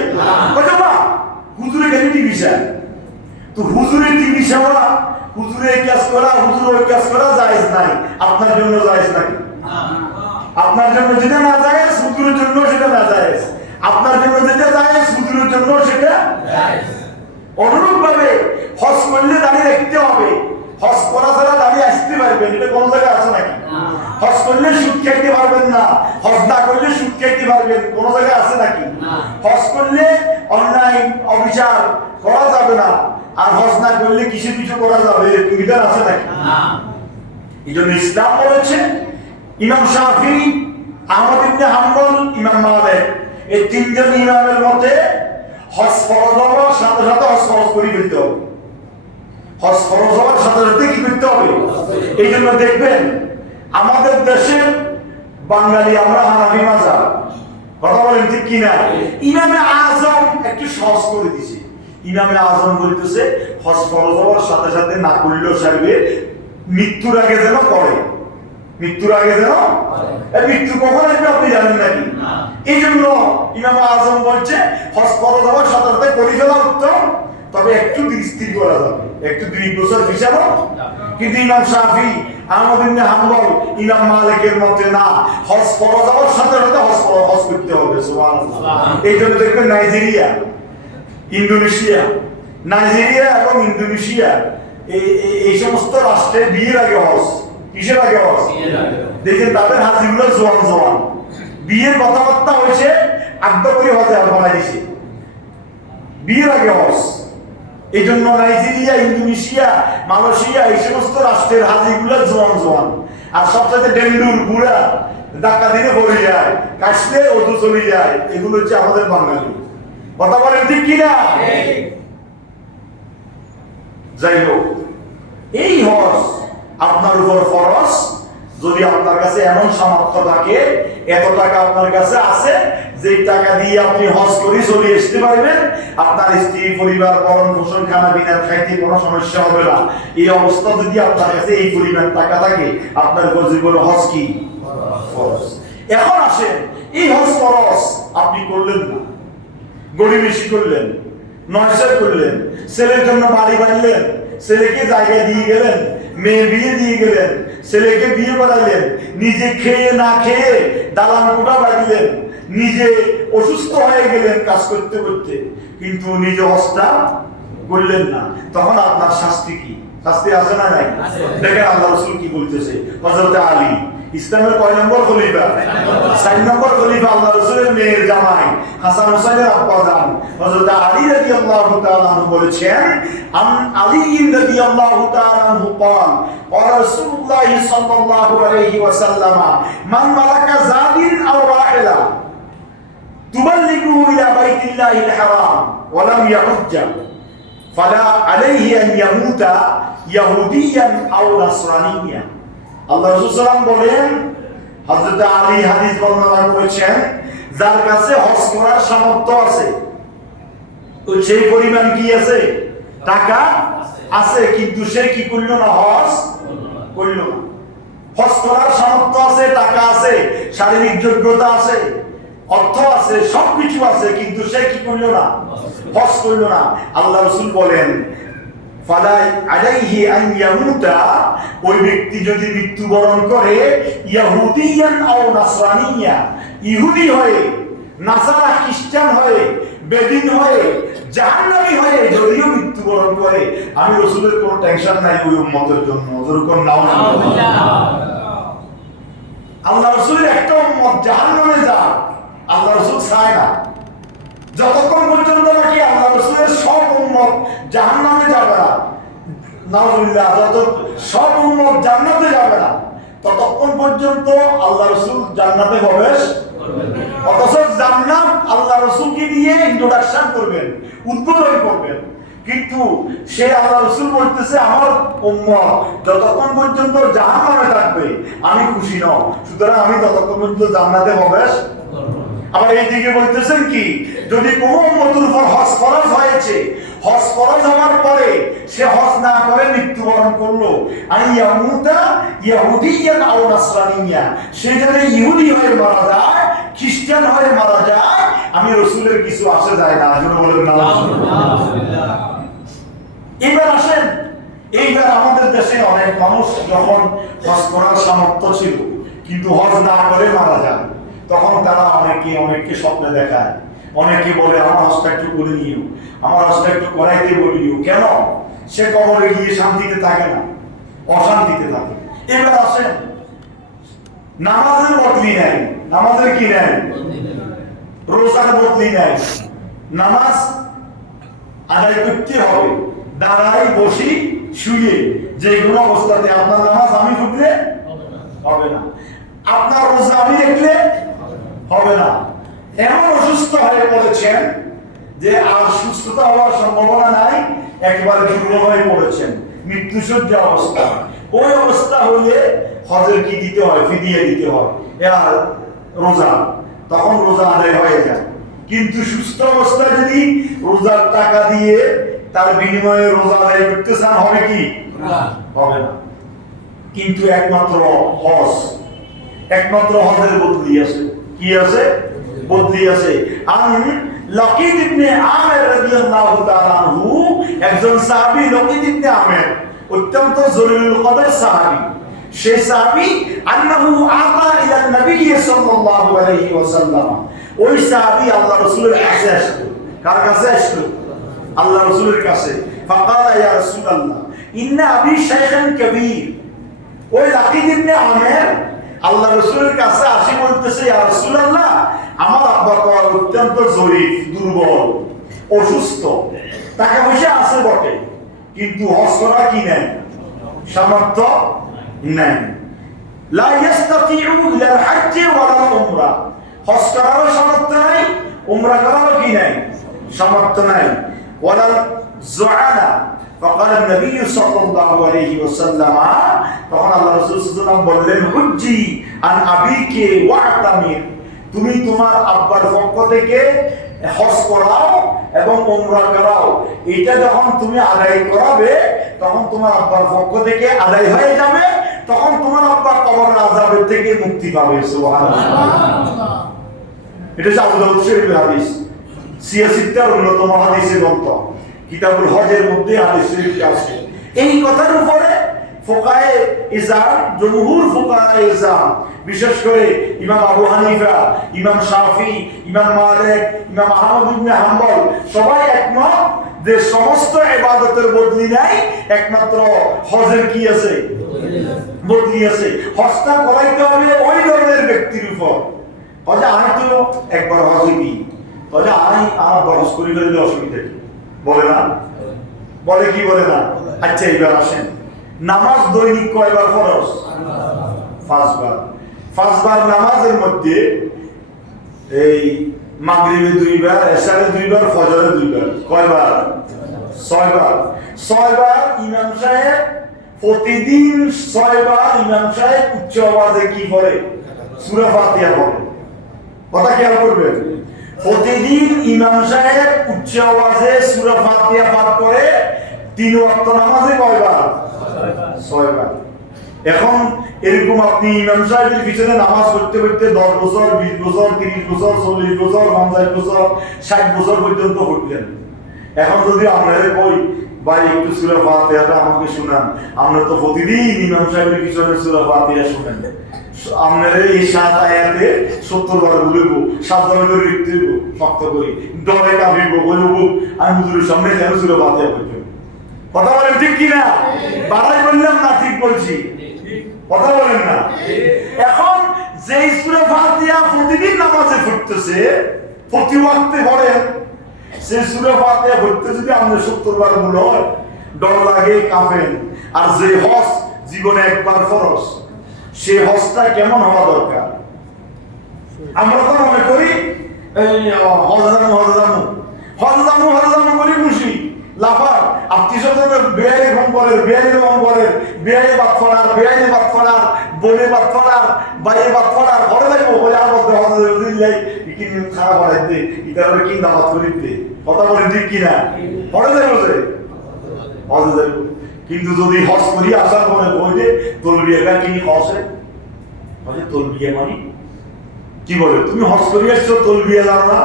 হুজুরে কেন টিভি চায়? তো হুজুরের টিভি সেবা, হুজুরে এই কাজ করা, হুজুর ওই কাজ করা জায়েজ নাই। আপনার জন্য জায়েজ নাকি? আপনার জন্য যেটা না জায়েজ, হুজুরের জন্য সেটা না জায়েজ। আপনার জন্য যেটা জায়েজ, হুজুরের জন্য সেটা জায়েজ। অনুরূপ ভাবে হজ করলে দাঁড়িয়ে রাখতে হবে, হজ করা ছাড়া দাঁড়িয়ে আসতে পারবেন, এটা কোন জায়গায় আছে নাকি? হজ করলে সুদ খাইতে পারবেন না, হজ না করলে সুদ খাইতে পারবেন, কোন জায়গায় আছে নাকি? হজ করলে অন্যায় অবিচার করা যাবে না, আর হজ না করলে কিছু কিছু করা যাবে, বিধান আছে নাকি? এই জন্য ইসলাম বলেছে ইমাম শাফি, আহমদ ইবনে হাম্বল, ইমাম মালিক, এই তিনজন ইমামের মতে হজ ফরজ হওয়ার সাথে সাথে হজ ফরজ করে ফেলতে হবে। হজ ফরজ হওয়ার সাথে সাথে কি করতে হবে? এই জন্য দেখবেন আমাদের দেশে বাঙালি আমরা হানাফি মাযহাব, কথা বলেন ঠিক কিনা? ইমামে আজম একটু সহজ করে দিছে। ইমামে আজম বলতেছে হজ ফরজ হওয়ার সাথে সাথে না করলেও সারবে, মৃত্যুর আগে যেন করে, মৃত্যুর আগে যেন। মৃত্যু কখন আসবে আপনি জানেন নাকি? এই জন্য ইমাম আজম বলছে হজ ফরজ হওয়ার সাথে সাথে করে ফেলা উত্তম, তবে একটু স্থির করা যাবে, একটু 2 বছর হিসাব। কিন্তু ইমাম শাফি, আহমদ ইবনে হাম্বল, ইমাম মালিকের মতে না, হজ ফরজ হওয়ার সাথে সাথে হজ করতে হবে। সুবহানাল্লাহ। এই জন্য দেখবেন নাইজেরিয়া, ইন্দোনেশিয়া, নাইজেরিয়া এবং ইন্দোনেশিয়া এই সমস্ত রাষ্ট্রে বিয়ের আগে হজ, কিসের আগে হজ? দেখেন তাদের হাজিগুলো জোয়ান জোয়ান, বিয়ের কথাবার্তা হয়েছে আড্ডা করে হজে বানাই দিছে, বিয়ের আগে হজ। এই জন্য নাইজেরিয়া, ইন্দোনেশিয়া, মালয়েশিয়া এই সমস্ত রাষ্ট্রের হাজিগুলো জোয়ান জোয়ান, আর সবচেয়ে ডেন্ডুর বুড়া, ধাক্কা দিলে পড়ে যায়, কাশলে ওদু চলে যায়, এগুলো হচ্ছে আমাদের বাঙালি। কথা বলেন ঠিক কিনা? যাই হোক, এই হজ আপনার উপর ফরজ। যদি আপনার কাছে এমন সামর্থ্য থাকে, এত টাকা আপনার কাছে আছে যে টাকা দিয়ে আপনি হজ করে চলে আসতে পারবেন, আপনার স্ত্রী পরিবার ভরণ পোষণ খানা বিনা খাইতে কোনো সমস্যা হবে না, এই অবস্থা যদি আপনার কাছে এই পরিমাণ টাকা থাকে, আপনার উপর জীবন হজ কি ফরজ। এখন আসেন, এই হজ ফরজ আপনি করলেন না, গরিবেশি করলেন, নয়সা করলেন, ছেলের জন্য বাড়ি বাঁধলেন, ছেলেকে জায়গা দিয়ে গেলেন, মেয়ে বিয়ে দিয়ে গেলেন, ছেলেকে বিয়ে করাইলেন, নিজে খেয়ে না খেয়ে দালান কোঠা বাঁধলেন, নিজে অসুস্থ হয়ে গেলেন কাজ করতে করতে, কিন্তু নিজে হজটা করলেন না, তখন আপনার শাস্তি কি? শাস্তি আছে না নাই? দেখেন আল্লাহ রাসূল কি বলতেছে। হযরত আলী ইসলামের কয় নম্বর খলিফা? 4 নম্বর খলিফা, আল্লাহ রাসূলের মেয়ের জামাই হাসান হুসাইনের আব্বা জান হযরত আলী রাদিয়াল্লাহু তাআলা আনহু বলেছেন, আলী রাদিয়াল্লাহু তাআলা আনহু قال قال رسول الله صلى الله عليه وسلم من ملك زاد او راحله تبلغه الى بيت الله الحرام ولم يحج فلا عليه ان يموت يهوديا او نصرانيا। আল্লাহ রাসূল সাল্লাল্লাহু আলাইহি বলেন, হযরত আলী হাদিস বর্ণনা করেছেন, যার কাছে হজ করার সামর্থ্য আছে, তো সেই পরিমাণ কি আছে? টাকা আছে, কিন্তু সে কি করল না? হজ করল না। হজ করার সামর্থ্য আছে, টাকা আছে, শারীরিক যোগ্যতা আছে, অর্থ আছে, সবকিছু আছে, কিন্তু সে কি করল না? হজ করল না। আল্লাহ রাসূল বলেন, ফালা আলাইহি আন ইয়ামুতা, ওই ব্যক্তি যদি মৃত্যুবরণ করে, ইহুদিয়ান আও নাসরানিয়া, ইহুদি হয়ে, নাসারা খ্রিস্টান হয়ে, বেদিন হয়ে, জাহান্নামী হয়ে যদিও মৃত্যুবরণ করে, আমি রাসূলের কোনো টেনশন নাই ওই উম্মতের জন্য। যেরকম নাউজুবিল্লাহ, আল্লাহ রাসূলের একটা উম্মত জাহান্নামে যাক, আল্লাহ রাসূল চায় না। যতক্ষণ পর্যন্ত নাকি আল্লাহ রাসূলের সব উম্মত জাহান্নামে যাবে না, নাউজুবিল্লাহ, যত সব উম্মত জান্নাতে যাবে না, ততক্ষণ পর্যন্ত আল্লাহ রাসূল জান্নাতে প্রবেশ করবেন। অথচ জান্নাত আল্লাহ রাসূলকে দিয়ে ইন্ট্রোডাকশন করবেন, উদ্বোধন করবেন। কিন্তু সে আল্লাহ রাসূল বলতেছে আমার উম্মত যতক্ষণ পর্যন্ত জাহান্নামে থাকবে আমি খুশি নও, সুতরাং আমি ততক্ষণ পর্যন্ত জান্নাতে প্রবেশ। আবার এইদিকে বলতেছেন কি, যদি কোনো উম্মতের উপর হজ ফরজ হয়েছে, হজ ফরজ হওয়ার পরে সে হজ না করে মৃত্যুবরণ করলো, আইয়ামুতা ইহুদিয়ান আও নাসরানিয়া, সে যদি ইহুদি হয়ে মারা যায়, খ্রিস্টান হয়ে মারা যায়, আমি রাসূলের কিছু আসে যায় না। যেন বলেন না আলহামদুলিল্লাহ। এবার আসেন, এইবার আমাদের দেশে অনেক মানুষ যখন হজ করার সামর্থ্য ছিল কিন্তু হজ না করে মারা যায়, তখন তারা অনেকে স্বপ্নে দেখায়, অনেকে বলে আমার হজটা একটু করে নিও, আমার হজটা একটু করাইতে বলিও। কেন? সে কবরে গিয়ে শান্তিতে থাকে না, অশান্তিতে থাকে। এবার আসেন, নামাজের বদলি নেয়, নামাজের কি নেয়? রোজার বদলি নেয়। নামাজ আদায় করতে হবে দাঁড়াই, বসি, শুয়ে, যে কোনো অবস্থাতে। আপনার নামাজ আমি ঢুকলে হবে না, আপনার রোজা আমি দেখলে হবে না। এমন অসুস্থ হয়ে পড়েছেন যে আর সুস্থতা হওয়ার সম্ভাবনা নাই, একবার দুর্বল হয়ে পড়েছেন, মৃত্যুসজ্জা অবস্থা। ওই অবস্থা হলে হজের কি দিতে হয়? ফিদিয়া দিতে হয়, আর রোজা, তখন রোজা আদায় হয়ে যায়। কিন্তু সুস্থ অবস্থায় যদি রোজার টাকা দিয়ে তার বিনিময়ে রোজা আদায় করতে চান, হবে কি? হবে না। কিন্তু একমাত্র হজের বদলি আছে। কি আছে? বদলি আছে। লকিদ ইবনে আমির রাদিয়াল্লাহু তাআলা আনহু, একজন সাহাবী, লকিদ ইবনে আমির অত্যন্ত জলিলুল কদর সাহাবী। সেই সাহাবী আন্নাহু আতা ইলা নবী সাল্লাল্লাহু আলাইহি ওয়াসাল্লাম, ওই সাহাবী আল্লাহ রাসূলের কাছে আসলো। কার কাছে আসলো? আল্লাহ রাসূলের কাছে। ফাকালা ইয়া রাসূলুল্লাহ ইন্না আবি শাইখান কাবীর। ওই লকিদ ইবনে আমির আল্লাহ রাসূলের কাছে আসি বলতেছে, ইয়া রাসূলুল্লাহ আমার আব্বা তো অত্যন্ত জরিফ, দুর্বল, অসুস্থ, টাকা পয়সা আছে বটে, কিন্তু হজ করা কি নেই, সামর্থ্য নেই। লা ইস্তাতিউ ইলাল হজ্জ ওয়ালা উমরা, হজ করারও সামর্থ্য নাই, উমরা করারও কি নাই, সামর্থ্য নাই। ওয়ালা যুআনা فقال النبي صلى الله عليه وسلم, তখন আল্লাহ রাসূল সাল্লাল্লাহু আলাইহি ওয়াসাল্লাম বললেন, হুজ্জি আন আবিকে ওয়াতামির, তুমি তোমার আব্বার পক্ষ থেকে হজ করাও এবং উমরা করাও। এটা যখন তুমি আদায় করাবে তখন তোমার আব্বার পক্ষ থেকে আদায় হয়ে যাবে, তখন তোমার আব্বা কবরের আযাবের থেকে মুক্তি পাবে। সুবহানাল্লাহ। এটা হচ্ছে আবু দাউদ শরীফের হাদিস, সিয়াসিত্তার অন্যতম হাদিসের গ্রন্থ কিতাবুল হজের মধ্যে হাদিস শরীফ আছে। এই কথার উপরে ফুকায়ে ইসলাম, জমহুর ফুকায়ে ইসলাম, বিশেষ করে ইমাম আবু হানিফা, ইমাম শাফি, ইমাম মালিক, ইমাম আহমদ ইবনে হাম্বল সবাই একমত যে সমস্ত ইবাদতের বদলি নাই, একমাত্র হজের কি আছে? বদলি আছে। হজটা করাইতে হবে ওই ধরনের ব্যক্তির উপর। হজে আমি তো একবার হজে কি হজে আমি আমার হজ করি ফেললে অসুবিধা কি? বলে না? বলে কি? বলে না? আচ্ছা এবার আসেন, নামাজ দৈনিক কয়বার ফরজ? 5 বার। 5 বার নামাজের মধ্যে এই মাগরিবে 2 বার, এশারে 2 বার, ফজরে 2 বার, কয়বার? 6 বার। 6 বার ইমাম সাহেব প্রতিদিন 6 বার ইমাম সাহেব উচ্চ আওয়াজে কি পড়ে? সূরা ফাতিহা পড়ে। কথা খেয়াল করবেন, প্রতিদিন ইমাম সাহেব উচ্চ আওয়াজে সূরা ফাতিহা পাঠ করে 3 ওয়াক্ত নামাজে কয়বার? 6 বার। এখন এরকম আপনি ইমাম সাহেবের পিছনে নামাজ পড়তে পড়তে 10 বছর, 20 বছর, 30 বছর, 40 বছর, 50 বছর, 60 বছর পর্যন্ত পড়লেন। এখন যদি আপনাদের কই ভাই একটু সূরা ফাতিহাটা আমাকে শোনান, আমরা তো প্রতিদিন ইমাম সাহেবের পিছনে সূরা ফাতিহা শুনেন, আপনারা এই 7 আয়াতে 70 বার বলবো, 7 বার ধরে লিখতে হইব, শক্ত করে ডরে কাঁপিব, বলবো আমি হুজুরের সামনে কেন সূরা ফাতিহা পড়ছি। কথা বলেন ঠিক কিনা? বাড়াই বললাম না ঠিক বলছি? কথা বলেন না? এখন যে সূরা ফাতিহা প্রতিদিন নামাজে পড়তেছে, প্রতি ওয়াক্তে পড়েন, সেই সূরা ফাতিহা পড়তে যদি আপনি 70 বার ভুল হয়, ডর লাগে, কাঁপেন। আর যে হজ জীবনে একবার ফরজ, সে হজটা কেমন হওয়া দরকার? আমরা তো মনে করি হজ জামু করি খুশি, লাফার আত্মীয় স্বজনের বেআইনি ফোন করেন, বেআইনি বাদ ফলার, বোনে বাদ ফলার, বাইরে বাদ ফলার, ঘরে যাইব বলে আর বলতে হবে কি খারাপ বাড়াইতে ইতারে কি নামাজ করিতে কথা বলে ঠিক কিনা ঘরে যাইব যে হজে যাইব। কিন্তু যদি হজ করি আসার পরে বইতে তলবিয়াটা কিনি হসে হজে তলবিয়া মানে কি বলে তুমি হজ করি আসছো তলবিয়া জানো না?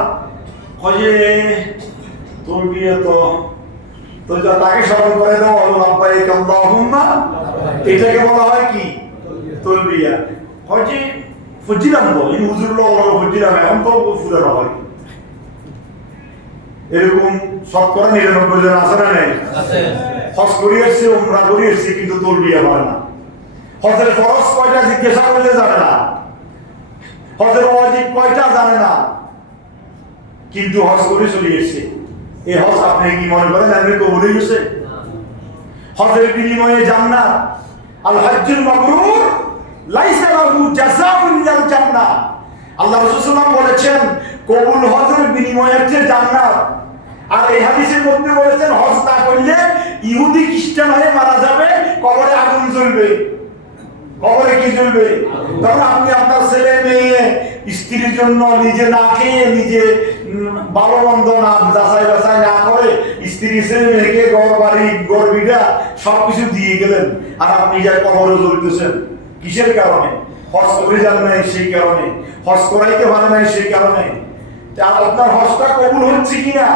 হজে তলবিয়া তো তাকে স্মরণ করে দাও লাব্বাইক আল্লাহুম্মা, এটাকে বলা হয় কি তালবিয়া। হজে ফজিলাম তো এই হুজুরুল্লাহ ওরা ফজিলাম এখন তো ফুরানো হয় এরকম শতকরা 99 জন আছে না নাই? হজ করি আসছে, উমরা করি আসছে, কিন্তু তালবিয়া হয় না। হজের ফরজ কয়টা জিজ্ঞাসা করলে জানে না, হজের ওয়াজিব কয়টা জানে না, কিন্তু হজ করে চলে এসছে। এই হজ আপনি কি মনে করেন আপনি কবুল হয়ে গেছে? হজের বিনিময়ে জান্নাত, আল হজ্জুল মাবরুর লাইসা লাহু জাযাউন ইল্লাল জান্নাহ। আল্লাহ রাসূল সাল্লাল্লাহু আলাইহি ওয়াসাল্লাম বলেছেন কবুল হজের বিনিময়ে হচ্ছে জান্নাত। আর এই হাদিসের মধ্যে বলেছেন হজ না করলে ইহুদি খ্রিস্টান হয়ে মারা যাবে, কবরে আগুন জ্বলবে। কবরে কি জ্বলবে? তখন আপনি আপনার ছেলে মেয়ে স্ত্রীর জন্য নিজে না খেয়ে, নিজে ভালো মন্দ না যাচাই বাছাই না করে স্ত্রী ছেলে মেয়েকে ঘর বাড়ি গর্বিটা সবকিছু দিয়ে গেলেন, আর আপনি যা কবরে জ্বলতেছেন কিসের কারণে? হজ করে যান নাই সেই কারণে, হজ করাইতে পারে নাই সেই কারণে। আপনার হজটা কবুল হচ্ছে কিনা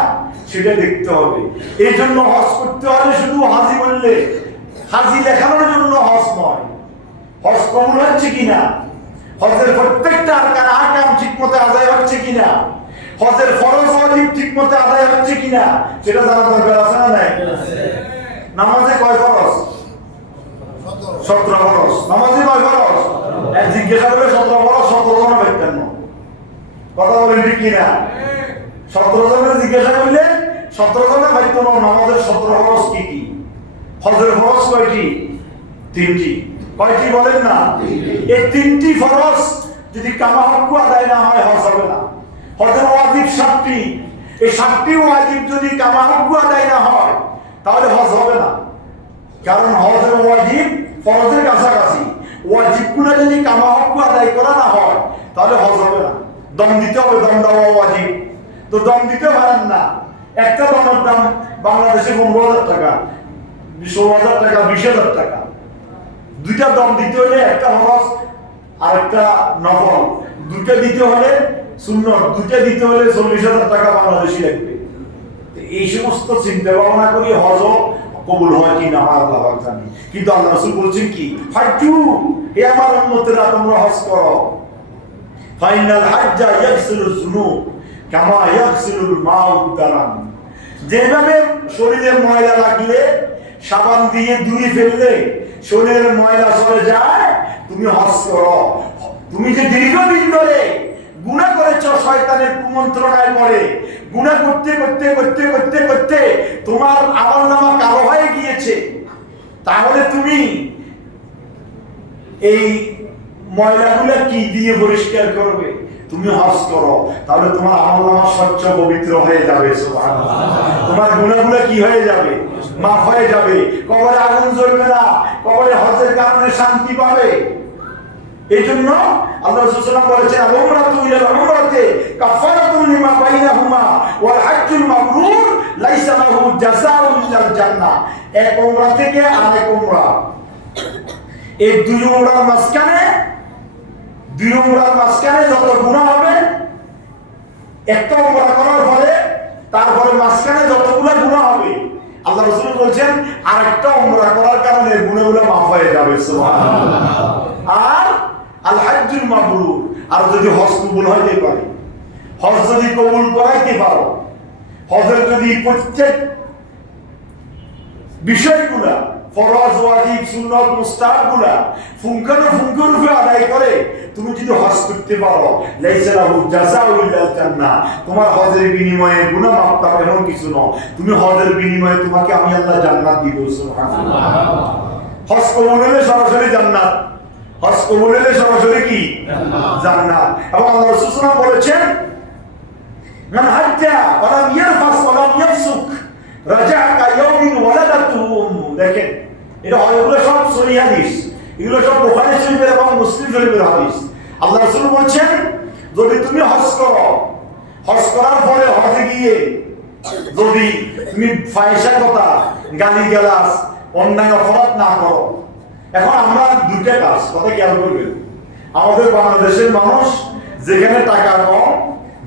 সেটা দেখতে হবে। এই জন্য হজ করতে হলে শুধু হাজি বললে হাজি দেখানোর জন্য হজ নয়, হজ কবুল হচ্ছে কিনা, হজের প্রত্যেকটা আরকান ঠিকমতো আদায় হচ্ছে কিনা, হজের ফরজ ওয়াজিব ঠিকমতো আদায় হচ্ছে কিনা সেটা জানা দরকার আছে না নাই? নামাজে কয় ফরজ? 17 ফরজ। নামাজে কয় ফরজ? এক জিজ্ঞাসা করলে 17 ফরজ 17 জন ব্যক্তি কথা বলেন ঠিক কিনা? 17 জনের জিজ্ঞাসা করলে 17 জনের দায়িত্ব নামাজের 17 ফরজ কি কি? হজের ফরজ কয়টি? 3টি। কয়টি বলেন না? এই 3টি ফরজ যদি কামা হক আদায় না হয় হজ হবে না। হজের ওয়াজিব 7টি, এই 7টি ওয়াজিব যদি কামা হক আদায় না হয় তাহলে হজ হবে না। কারণ হজের ওয়াজিব ফরজের কাছাকাছি, ওয়াজিবগুলো যদি কামা হক আদায় করা না হয় তাহলে হজ হবে না। দম দিতে হবে, দম দেওয়া ওয়াজিব, তো দম দিতে পারেন না। একটা দমের দাম বাংলাদেশে 15,000 টাকা, 16,000 টাকা, 20,000 টাকা। দুইটা দম দিতে হলে একটা ফরজ আর একটা নফল, দুইটা দিতে হলে সুন্নত, দুইটা দিতে হলে 40,000 টাকা বাংলাদেশি লাগবে। এই সমস্ত চিন্তা ভাবনা করি হজ কবুল হয় কি না হয় আল্লাহ পাক জানে। কিন্তু আল্লাহ রাসূল বলেছেন কি হাজ্জু, হে আমার উম্মতেরা তোমরা হজ করো। ফাইনাল হাজ্জা ইয়াগসিলুজ যুনুব কামা ইয়াগসিলুল মাউ দারান। যেভাবে শরীরে ময়লা লাগলে সাবান দিয়ে ধুয়ে ফেললে শরীরের ময়লা চলে যায়, তুমি হজ করো। তুমি যে দীর্ঘদিন ধরে গুনাহ করেছো শয়তানের কুমন্ত্রণায় পড়ে, গুনাহ করতে করতে করতে করতে করতে তোমার আমলনামা কালো হয়ে গিয়েছে, তাহলে তুমি এই ময়লাগুলো কি দিয়ে পরিষ্কার করবে? তুমি হজ করো, তাহলে তোমার আমলনামা স্বচ্ছ পবিত্র হয়ে যাবে। সুবহানাল্লাহ। তোমার গুনাহগুলো কি হয়ে যাবে? মাফ হয়ে যাবে। কবরে আগুন জ্বলবে না, কবরে হজের কারণে শান্তি পাবে। এই জন্য আল্লাহ রাসূল সাল্লাল্লাহু আলাইহি ওয়াসাল্লাম বলেছেন উমরাতু ইলা উমরাতি কাফারাতুন লিমা বাইনাহুমা ওয়াল হজ্জুল মাবরুর লাইসা লাহু জাযাউন ইল্লাল জান্নাহ। এক উমরা থেকে আরেক উমরা, এই দুই উমরার মাঝখানে যত গুনাহ হবে, একটা উমরা করার ফলে তারপরে মাঝখানে যতগুলো গুনাহ হবে আল্লাহ রাসূল বলেছেন আরেকটা উমরা করার কারণে গুনাহগুলো মাফ হয়ে যাবে। সুবহানাল্লাহ। আর আল হজ্জুল মাবরুর, আর যদি হজ কবুল হইতে পারে, হজ যদি কবুল করাইতে পারো, হজের যদি প্রত্যেক বিষয়গুলা ফরজ ওয়াজিব সুন্নাত মুস্তাহাবগুলা পুঙ্খানুপুঙ্খরূপে আদায় করে তুমি যদি হজ করতে পারো, লাইসা লাহু জাযাউন ইল্লাল জান্নাহ। তোমার হজের বিনিময়ে গুনাহ মাফ পাবে এমন কিছু নয়, তুমি হজের বিনিময়ে তোমাকে আমি আল্লাহ জান্নাত দিব। সুবহানাল্লাহ। হজ কবুল হলে সরাসরি জান্নাত, হজ কবুল হলে সরাসরি কি জান্নাত। এবং আল্লাহ রাসূল সাল্লাল্লাহু আলাইহি ওয়াসাল্লাম বলেছেন মান হাজ্জা ওয়া লাম ইয়ারফাস ওয়া লাম ইয়াফসুক রাজাকা ইয়াউমিন ওয়ালাদাতু উম্মু। দেখেন এটা এগুলো সব সহিহ হাদিস, এগুলো সব বুখারী শরীফের এবং মুসলিম শরীফের হাদিস। আল্লাহ রাসূল বলেন যদি তুমি হজ করো, হজ করার পরে হজে গিয়ে যদি তুমি ফাহিশা কথা, গালিগালাজ, অন্যায় অপরাধ না করো। এখন আমরা দুইটা কাজ কথা খেয়াল করবেন। আমাদের বাংলাদেশের মানুষ যেখানে টাকা কম,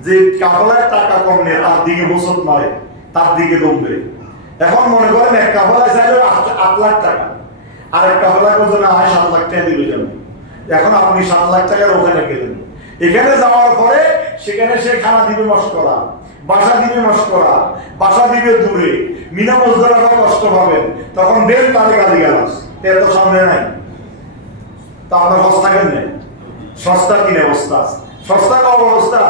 যে কাফেলায় টাকা কম নেই তার দিকে বসত মারে, তার দিকে দমবে। এখন মনে করেন এক কাফেলায় চাইলে 8 লাখ টাকা, আর এক কাফেলায় কত না হয় 7 লাখ টাকা দিবে যাবে। এখন আপনি 7 লাখ টাকার ওখানে গেলেন, এখানে যাওয়ার পরে সেখানে সে খানা দিবে মশকরা, বাসা দিবে মশকরা, বাসা দিবে দূরে, মিনা মুজদালিফা কষ্ট পাবেন, তখন দেন তারে গালিগালাজ, এর তো সামনে নাই। তা আপনার হস্তা কেন নেই? সস্তা 3 অবস্থা, সস্তা কম অবস্থা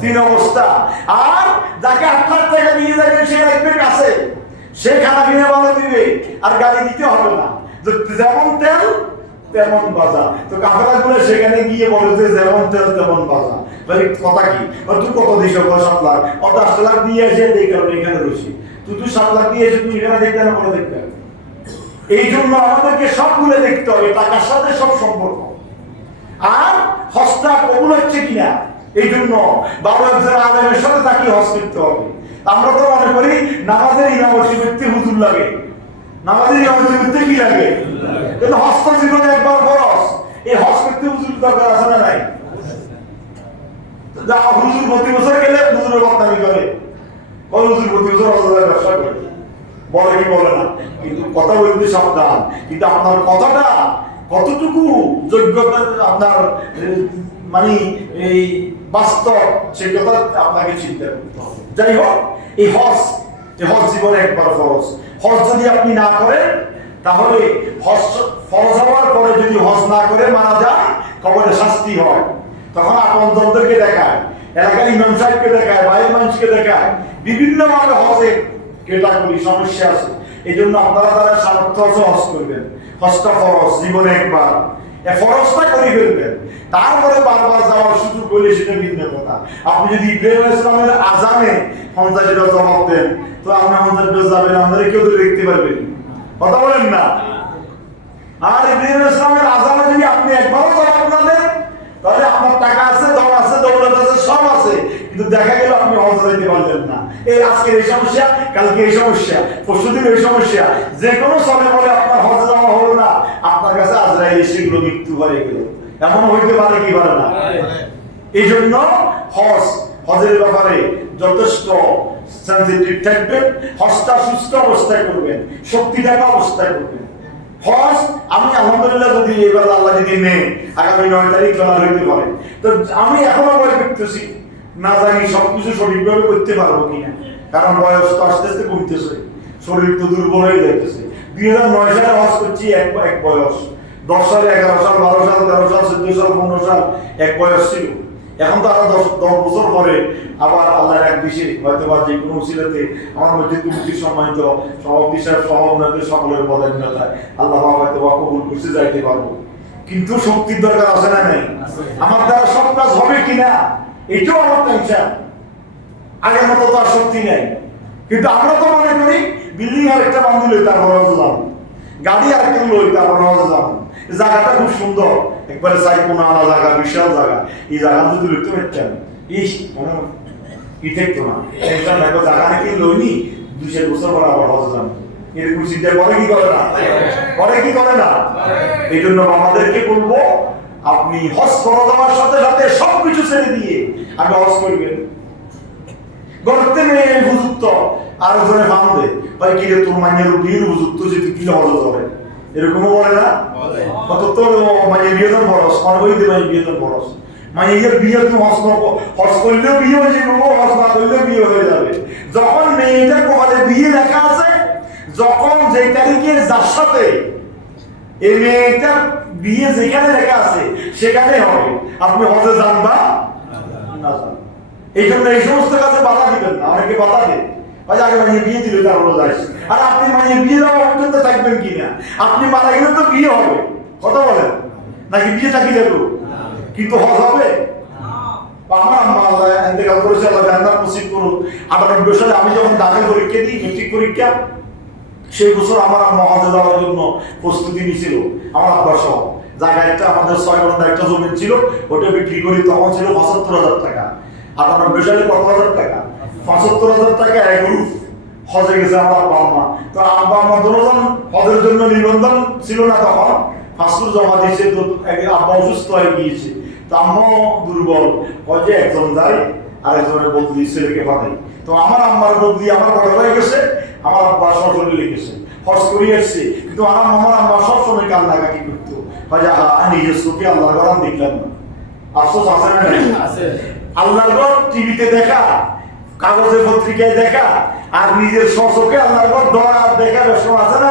3 অবস্থা। আর যাকে 8 লাখ টাকা নিয়ে যাবে সে রাখবে কাছে, সে খানা পিনা ভালো দিবে, আর গালি দিতে হবে না। যেমন তেল তেমন বাজা। তো কাফেলাগুলো সেখানে গিয়ে বলে যে যেমন তেল তেমন বাজা। ভাই কথা কি? তুই কত দিস? 7 লাখ। 10 লাখ দিয়ে এসে এই কারণে এখানে রয়েছি। তুই 7 লাখ দিয়ে এসে তুই এখানে দেখতে না, করে দেখতে। এই জন্য আমাদেরকে সবগুলো দেখতে হবে, টাকার সাথে সব সম্পর্ক। আর হজটা কবুল হচ্ছে কিনা এই জন্য বাবু একজন আলেমের সাথে তাকে হজ করতে হবে। আমরা তো মনে করি নামাজের ইমামতি করতে হুজুর লাগে, নামাজের ইমামতি করতে কি লাগে? কিন্তু হজ তো জীবনে একবার ফরজ। এই হজ করতে হুজুর দরকার আছে না নাই? যা হুজুর প্রতি বছর গেলে হুজুরের বদনামি করে, হুজুর প্রতি বছর হজের ব্যবসা করে, বলে কি বলে না, কিন্তু কথা বলতে সাবধান। কিন্তু আপনার কথাটা কতটুকু যোগ্যতা আপনার মানে এই বাস্তব, সে কথা আপনাকে চিন্তা করতে হবে। যাই হোক, এই হজ জীবনে একবার ফরজ। হজ যদি আপনি না করেন তাহলে হজ ফরজ হওয়ার পরে যদি হজ না করে মারা যান, কবরে শাস্তি হয়। তখন আপনজনদেরকে দেখায়, এলাকার ইমাম সাহেবকে দেখায়, বাইরের মানুষকে দেখায়, বিভিন্ন ভাবে হজের ক্যাটাগরি সমস্যা আছে। এই জন্য আপনারা যারা সামর্থ্য আছে হজ করবেন। হজটা ফরজ, জীবনে একবার ফরজটা করে ফেলবেন, তারপরে বারবার যাওয়ার সুযোগ করলে সেটা ভিন্ন কথা। আপনি যদি ইব্রাহিম আলাইহিস সালামের আযানে 50 টা জবাব দেন, তো আপনি 50 টা যাবেন, আমাদের কেউ তো দেখতে পারবেন, কথা বলেন না। আর ইব্রাহিম আলাইহিস সালামের আযানে যদি আপনি একবারও জবাব না দেন, তাহলে আপনার টাকা আছে, ধন আছে, দৌলত আছে, সব আছে, কিন্তু দেখা গেল আপনি হজ যাইতে পারলেন না। এই আজকে এই সমস্যা, কালকে এই সমস্যা, পরশুদিন এই সমস্যা, যে কোনো সময় বলে আপনার হজ জমা হলো না, আপনার কাছে আজরাইল এসে গেল, মৃত্যু হয়ে গেল। এমন হইতে পারে কি পারে না? এই জন্য হজের ব্যাপারে যথেষ্ট সেনসিটিভ থাকবেন। হজটা সুস্থ অবস্থায় করবেন, শক্তি থাকা অবস্থায় করবেন। হজ আমি আলহামদুলিল্লাহ যদি এবার আল্লাহ যদি নেই, আগামী 9 তারিখ চলা হইতে পারে, তো আমি এখনো ভয় করতেছি, না জানি সবকিছু সঠিকভাবে করতে পারবো কিনা। কারণ বয়স তো আস্তে আস্তে কমতেছে, শরীর তো দুর্বল হয়ে যাইতেছে। 2009 সালে হজ করছি, এক বয়স, 10 সালে, 11 সাল, 12 সাল, 13 সাল, 14 সাল, 15 সাল এক বয়স ছিল। এখন তো আরো 10 বছর পরে আবার আল্লাহর এক দিশে হয়তো বা যে কোনো উসিলাতে আমার মধ্যে তুমি সম্মানিত সভাপতি সাহেব সভাপতি সকলের পদান্যতায় আল্লাহ হয়তো বা কবুল করতে যাইতে পারবো। কিন্তু শক্তির দরকার আছে না নাই? আমার দ্বারা সব কাজ হবে কিনা এটাও আমার টেনশন। আগের মতো তো আর শক্তি নেই, কিন্তু আমরা তো মনে করি বিল্ডিং আর একটা বান্ধব তারপর হজে যাবো, গাড়ি আর একটা লই তারপর হজে যাবো। জায়গাটা খুব সুন্দর, একবারে সাইকোনা আলা জায়গা, বিশাল জায়গা। এই জায়গা যদি লইতে পারতাম, ইস কোনো ই থাকতো না, টেনশন থাকতো। জায়গা নাকি লইনি, 200 বছর পর আবার হজে যাবো, এরকম চিন্তা করে কি করে না? করে কি করে না? এই জন্য আমাদেরকে বলবো, আপনি হজ ফরজ হওয়ার সাথে সাথে সবকিছু ছেড়ে দিয়ে আপনি হজ করবেন। গড়তে মেয়ে উপযুক্ত আর জনে ফান্দে ভাই কিরে তোর মাইয়ের বিয়ের উপযুক্ত যে তুই কি হজ করে, এরকমও বলে না? কত তোর মাইয়ের বিয়ে তোর বরস, মানবইতে মাইয়ের বিয়ে তোর বরস, মাইয়ের বিয়ে তুই হজ করলেও বিয়ে হয়ে যাবে, হজ না করলেও বিয়ে হয়ে যাবে। যখন মেয়েটার কপালে বিয়ে লেখা আছে, যখন যে তারিখে যার সাথে এই মেয়েটার বিয়ে যেখানে লেখা আছে সেখানে হবে, আপনি হজে যান বা না যান। এই জন্য এই সমস্ত কাজে বাধা দিবেন না। অনেকে বাধা দেন, আগে মাইয়ে বিয়ে দিলে তারপর যাইস, আর আপনি মাইয়ে বিয়ে দেওয়া পর্যন্ত থাকবেন কিনা? আপনি মারা গেলে তো বিয়ে হবে, কথা বলেন নাকি? বিয়ে থাকি যাবো, কিন্তু হজ হবে? আমার আম্মা আল্লাহ ইন্তেকাল করেছে, আল্লাহ জান্নাত নসিব করুক। 98 সালে আমি যখন দাখিল পরীক্ষা দিই, মেট্রিক পরীক্ষা, সেই বছর আমার আম্মা হজে যাওয়ার জন্য প্রস্তুতি নিয়েছিল আমার আব্বা সহ। জায়গা একটা আমাদের 6 ঘন্টা একটা জমি ছিল, ওটা বিক্রি করি, তখন ছিল 75,000 টাকা। 98 সালে কত হাজার টাকা? 75,000 টাকা এক গ্রুপ হজে গেছে আমার আব্বা আম্মা। তো আব্বা আম্মা দুজন হজের জন্য নিবন্ধন ছিল না তখন, ফাঁসুর জমা দিয়েছে। তো আব্বা অসুস্থ হয়ে গিয়েছে, তো আম্মাও দুর্বল, যে একজন যায় আর একজনের বদলি ছেলেকে পাঠাই। তো আমার আম্মার বদলি আমার বড় হয়ে গেছে, আমার আব্বা সশরীরে গেছে, হজ করে আসছে। কিন্তু আমার আম্মা সবসময় কান্নাকাটি করতো, নিজের চোখে আল্লাহর ঘর দেখলাম না। আফসোস আছে না? আল্লাহর ঘর টিভিতে দেখা, কাগজে পত্রিকায় দেখা, আর নিজের চোখে আল্লাহর ঘর ধরা দেখা বেশ আছে না?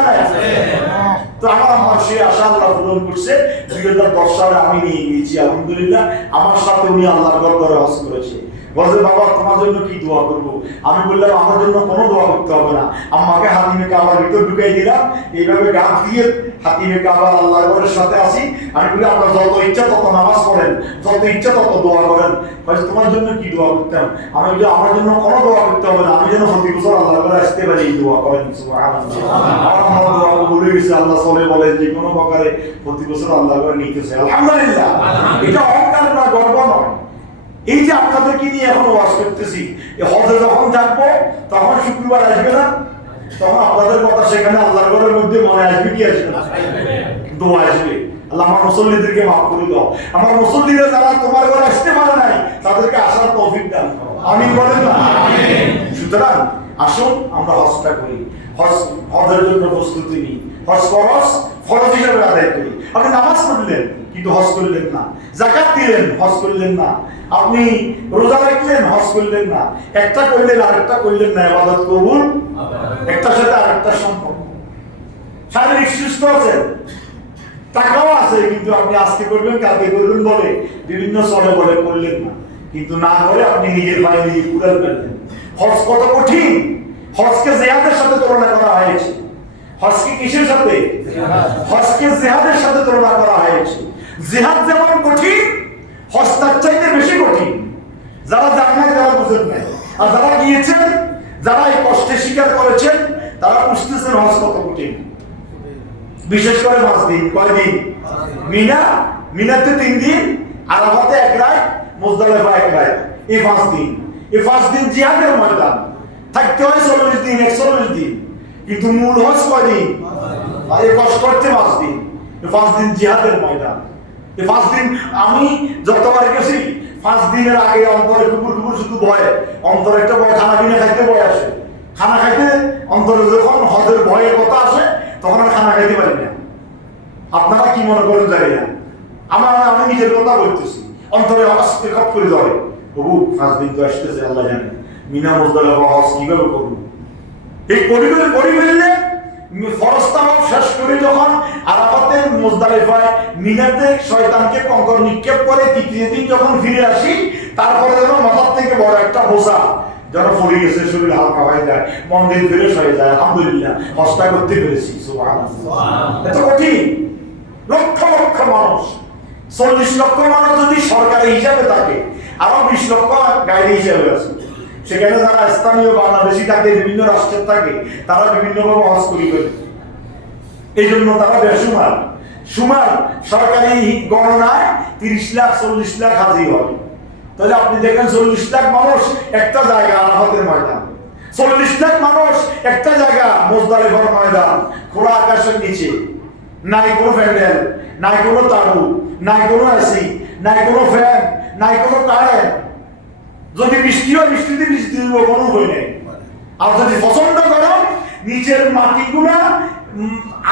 তো আমার আম্মার সেই আশা আল্লাহ পূরণ করছে। 2010 সালে আমি নিয়ে গিয়েছি, আলহামদুলিল্লাহ। আমার সাথে উনি আল্লাহর ঘর ধরে হজ করেছে। বলছে, বাবা তোমার জন্য কি দোয়া করবো? আমি বললাম, আমার জন্য কোনো দোয়া করতে হবে না। আম্মাকে হাতিমে কাবার ভিতর ঢুকাই দিলাম, এইভাবে গাছ দিয়ে হাতিমে কাবার আল্লাহর ঘরের সাথে আসি। আমি বলি, আপনার যত ইচ্ছা তত নামাজ পড়েন, যত ইচ্ছা তত দোয়া করেন। বলছে, তোমার জন্য কি দোয়া করতাম? আমি বলি, আমার জন্য কোনো দোয়া করতে হবে না, আমি যেন প্রতি বছর আল্লাহর ঘরে আসতে পারি, এই দোয়া করেন। আমার দোয়া বলে গেছে, আল্লাহ চলে বলে যে কোনো প্রকারে প্রতি বছর আল্লাহর ঘরে নিতেছে, আলহামদুলিল্লাহ। এটা অহংকার না, গর্ব নয়। এই যে আপনাদেরকে নিয়ে এখন ওয়াজ করতেছি, হজে যখন থাকবো তখন শুক্রবার আসবে না, তখন আপনাদের কথা সেখানে আল্লাহর ঘরের মধ্যে মনে আসবে, কি আসবে না? দোয়া আসবে, আল্লাহ আমার মুসল্লিদেরকে মাফ করে দাও। আমার মুসল্লিরা যারা তোমার ঘরে আসতে পারে নাই, তাদেরকে আসার তৌফিক দান করো, আমিন বলেন না? সুতরাং আসুন আমরা হজটা করি, হজের জন্য প্রস্তুতি নিই, হজ ফরজ হিসাবে আদায় করি। আপনি নামাজ পড়লেন কিন্তু হজ করলেন না, যাকাত দিলেন হজ করলেন না, আপনি রোজা রাখলেন হজ করলেন না, একটা করলেন আরেকটা করলেন না, ইবাদত কবুল একটার সাথে আরেকটার সম্পর্ক। শারীরিক সুস্থ আছেন, টাকাও আছে, কিন্তু আপনি আজকে করবেন কালকে করবেন বলে বিভিন্ন চলে বলে করলেন না, কিন্তু না করে আপনি নিজের ভাই নিজে কুড়াল ফেললেন। হজ কত কঠিন! হজকে জিহাদের সাথে তুলনা করা হয়েছে। হজকে কিসের সাথে? হজকে জিহাদের সাথে তুলনা করা হয়েছে। জিহাদ যেমন কঠিন, হজ তার চাইতে বেশি কঠিন। যারা যান নাই তারা বুঝেন নাই, আর যারা গিয়েছেন, যারা এই কষ্টে স্বীকার করেছেন, তারা বুঝতেছেন হজ কত কঠিন। বিশেষ করে 5 দিন। কয়দিন? মিনাতে 3 দিন, আরাফাতে 1 রাত, মুজদালিফা 1 রাত। এই 5 দিন, এই 5 দিন জিহাদের ময়দান। থাকতে হয় 40 দিন, 41 দিন, কিন্তু মূল হজ কয়দিন? এই কষ্ট হচ্ছে 5 দিন। এই 5 দিন জিহাদের ময়দান। এই 5 দিন আমি যতবার গেছি, 5 দিনের আগে অন্তরে কুকুর শুধু ভয়, অন্তরে একটা ভয়, খানা কিনে খাইতে ভয় আসে। খানা খাইতে অন্তরে যখন হজের ভয়ের কথা আসে, তখন আর খানা খাইতে পারি না। আপনারা কি মনে করেন জানি না, আমি নিজের কথা বলতেছি, অন্তরে আস্তে কাপ করে ধরে, প্রভু 5 দিন তো আসতেছে, আল্লাহ জানে মিনা মুজদালিফা হজ কিভাবে করবো। এই করি ফেললে ফরজ তাওয়াফ শেষ করে যখন আরাফাতে, মুজদালিফায়, মিনাতে শয়তানকে কঙ্কর নিক্ষেপ করে 3য় দিন যখন ফিরে আসি, তারপরে যেন মাথার থেকে বড় একটা বোঝা যেন পড়ে গেছে, শরীর হালকা হয়ে যায়, মন দিন ফ্রেশ হয়ে যায়, আলহামদুলিল্লাহ হজটা করতে পেরেছি। সুবহানাল্লাহ। এত কঠিন। লক্ষ লক্ষ মানুষ, 40 লক্ষ মানুষ যদি সরকারি হিসাবে থাকে, আরো 20 লক্ষ গাইড হিসাবে আছে। সেখানে যারা স্থানীয় বাংলাদেশি থাকে, বিভিন্ন রাষ্ট্রের থাকে, তারা বিভিন্নভাবে হজ করি করে। এই জন্য তারা বেসুমার সরকারি গণনায় 30 লাখ 40 লাখ হাজি হয়। তাহলে আপনি দেখেন 40 লাখ মানুষ একটা জায়গা আরাফাতের ময়দান, 40 লাখ মানুষ একটা জায়গা মুজদালিফার ময়দান, খোলা আকাশের নিচে, নাই কোনো প্যান্ডেল, নাই কোনো তাবু, নাই কোনো এসি, নাই কোনো ফ্যান, নাই কোনো কারেন্ট। যদি বৃষ্টি হয়, বৃষ্টিতে বৃষ্টি দিব, কোনো উপায় নেই। আর যদি প্রচন্ড গরম, নিচের মাটিগুলা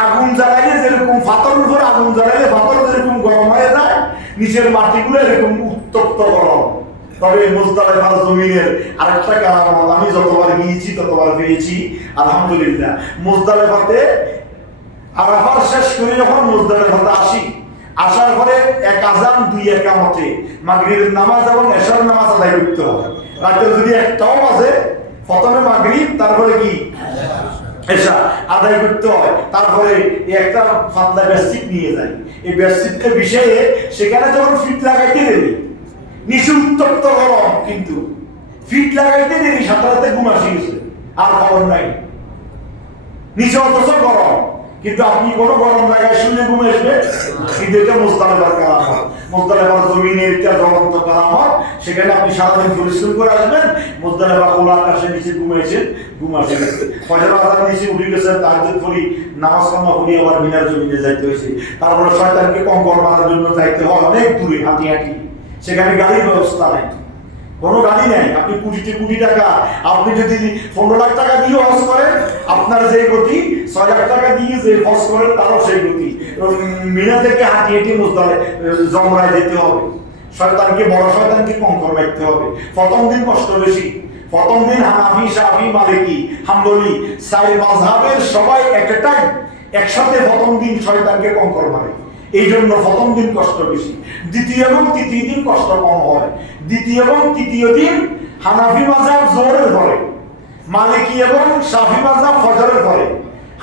আগুন জ্বালাইলে যেরকম ফাতর উপর আগুন জ্বালাইলে ফাতর যেরকম গরম হয়ে যায়, নিচের মাটিগুলো এরকম উত্তপ্ত গরম। তবে মুজদালিফার জমিনের আরেকটা কারামত, আমি যতবার গিয়েছি ততবার পেয়েছি, আলহামদুলিল্লাহ। মুজদালিফাতে আরাফার শেষ করে যখন মুজদালিফাতে আসি, আসার পরে 1 আযান 2 ইকামতে মাগরিবের নামাজ এবং এশার নামাজ আদায় করতে হবে। রাতে যদি একটাও বাজে, প্রথমে মাগরিব, তারপরে কি এশা আদায় করতে হয়। তারপরে একটা ফাতলা বেডশিট নিয়ে যায়, এই বেডশিটকে বিষয়ে সেখানে যখন ফিট লাগাইতে দেবে, নিচে উত্তপ্ত গরম, কিন্তু ফিট লাগাইতে দেরি, সাথে সাথে ঘুম আসি গেছে, আর খবর নাই। নিচে অথচ গরম, কিন্তু আপনি কোনো গরম জায়গায় শুনে ঘুম আসবে, কিন্তু এটা মুজদালিফার কারামত। মুজদালিফার জমিনের একটা জ্বলন্ত কারামত, সেখানে আপনি সারাদিন পরিশ্রম করে আসবেন, মুজদালিফা খোলা আকাশের নিচে ঘুমাইছেন, ঘুম আসে গেছে। ফজর আজান নিচে উঠে গেছেন, তাহাজ্জুদ করি, নামাজ কালাম পড়ি, আবার মিনার জমিনে যাইতে হয়েছে। তারপরে শয়তানকে কঙ্কর মারার জন্য যাইতে হয় অনেক দূরে হাঁটি হাঁটি, সেখানে গাড়ির ব্যবস্থা নাই, কোনো গাড়ি নেই। আপনি কোটি টাকা, আপনি যদি 15 লাখ টাকা দিয়ে হজ করেন, আপনার যে গতি, 6 লাখ টাকা দিয়ে যে হজ করেন তারও সেই গতি। মিনা থেকে হাঁটি হাঁটি জমরায় যেতে হবে, শয়তানকে, বড় শয়তানকে কঙ্কর মারতে হবে। প্রথম দিন কষ্ট বেশি, প্রথম দিন হানাফি, শাফি, মালিকি, হাম্বলি, সাই মাযহাবের সবাই একটাই একসাথে প্রথম দিন শয়তানকে কঙ্কর মারে, এই জন্য প্রথম দিন কষ্ট বেশি। দ্বিতীয় এবং তৃতীয় দিন কষ্ট কম হয়। দ্বিতীয় এবং তৃতীয় দিন হানাফি মাযহাব জোহরের পরে, মালিকি এবং শাফি মাযহাব ফজরের পরে,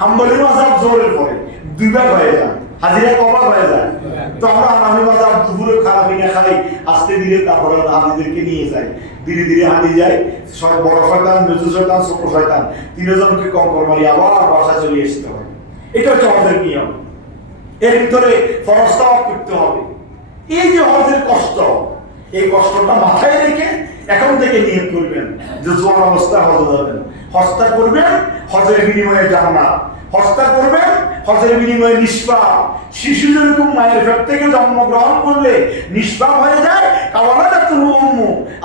হাম্বলি মাযহাব জোহরের পরে, দুই ভাগ হয়ে যায়, হাজিরা কবা হয়ে যায়। তো আমরা হানাফি মাযহাব দুপুরে খারাপ না খাই, আস্তে ধীরে তারপরে হাজিদেরকে নিয়ে যাই, ধীরে ধীরে হাঁটি যায়, বড় শয়তান, মেজু শয়তান, ছোট শয়তান, তিনজনকে কঙ্কর মারি আবার বাসায় চলে আসতে হয়। এটা হচ্ছে আমাদের নিয়ম। এর ভিতরে ফরজ তাওয়াফ করতে হবে। এই যে হজের কষ্ট, এই কষ্টটা মাথায় রেখে এখন থেকে নিয়ত করবেন যে জোয়ান অবস্থায় হজে যাবেন, হজটা করবেন, হজের বিনিময়ে জান্নাত, হজটা করবেন, হজের বিনিময়ে নিষ্পাপ। শিশু যেরকম মায়ের পেট থেকে জন্মগ্রহণ করলে নিষ্পাপ হয়ে যায়,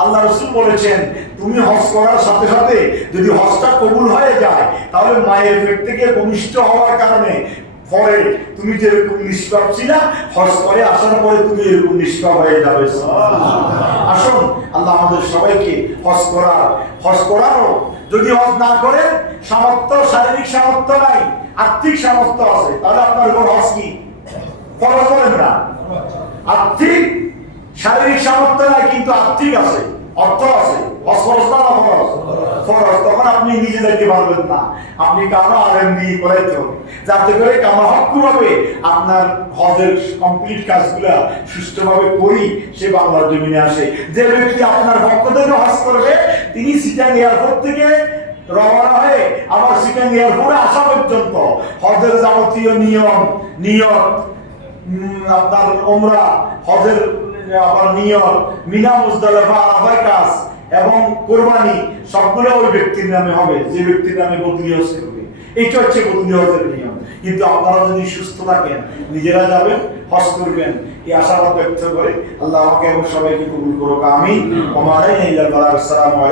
আল্লাহ রাসূল বলেছেন, তুমি হজ করার সাথে সাথে যদি হজটা কবুল হয়ে যায়, তাহলে মায়ের পেট থেকে ভূমিষ্ঠ হওয়ার কারণে পরে তুমি যেরকম নিষ্পাপ ছিলা, হজ করে আসার পরে তুমি এরকম নিষ্পাপ হয়ে যাবে। আসুন আল্লাহ আমাদের সবাইকে হজ করানো। যদি হজ না করেন, সামর্থ্য, শারীরিক সামর্থ্য নাই, আর্থিক সামর্থ্য আছে, তাহলে আপনার উপর হজ কি ফরজ করেন না। আর্থিক শারীরিক সামর্থ্য নাই, কিন্তু আর্থিক আছে, অর্থ আছে, হজ ফরজ না ফরজ? ফরজ। তখন আপনি নিজে যেতে পারবেন না, আপনি কারো আরএমবি করাইতে হবে, যাতে করে কামা হকভাবে আপনার হজের কমপ্লিট কাজগুলা সুষ্ঠুভাবে করি সে বাংলার জমিনে আসে। যে ব্যক্তি আপনার পক্ষ থেকে হজ করবে, তিনি চিটাং এয়ারপোর্ট থেকে রওনা হয়ে আবার চিটাং এয়ারপোর্টে আসা পর্যন্ত হজের যাবতীয় নিয়ত, আপনার উমরা, হজের আবার নিয়ত, মিনা, মুজদালিফা, আরাফায় কাজ এবং কুরবানি সবগুলো ওই ব্যক্তির নামে হবে যে ব্যক্তির নামে বদলি হজ করবে। এইটা হচ্ছে বদলি হজের নিয়ম। কিন্তু আপনারা যদি সুস্থ থাকেন, নিজেরা যাবেন, হজ করবেন, এই আশাবাদ ব্যক্ত করে আল্লাহ আমাকে এবং সবাইকে কবুল করুক। আমিন। ওয়া মা আলাইনা ইল্লাল বালাগ। আসসালামু আলাইকুম।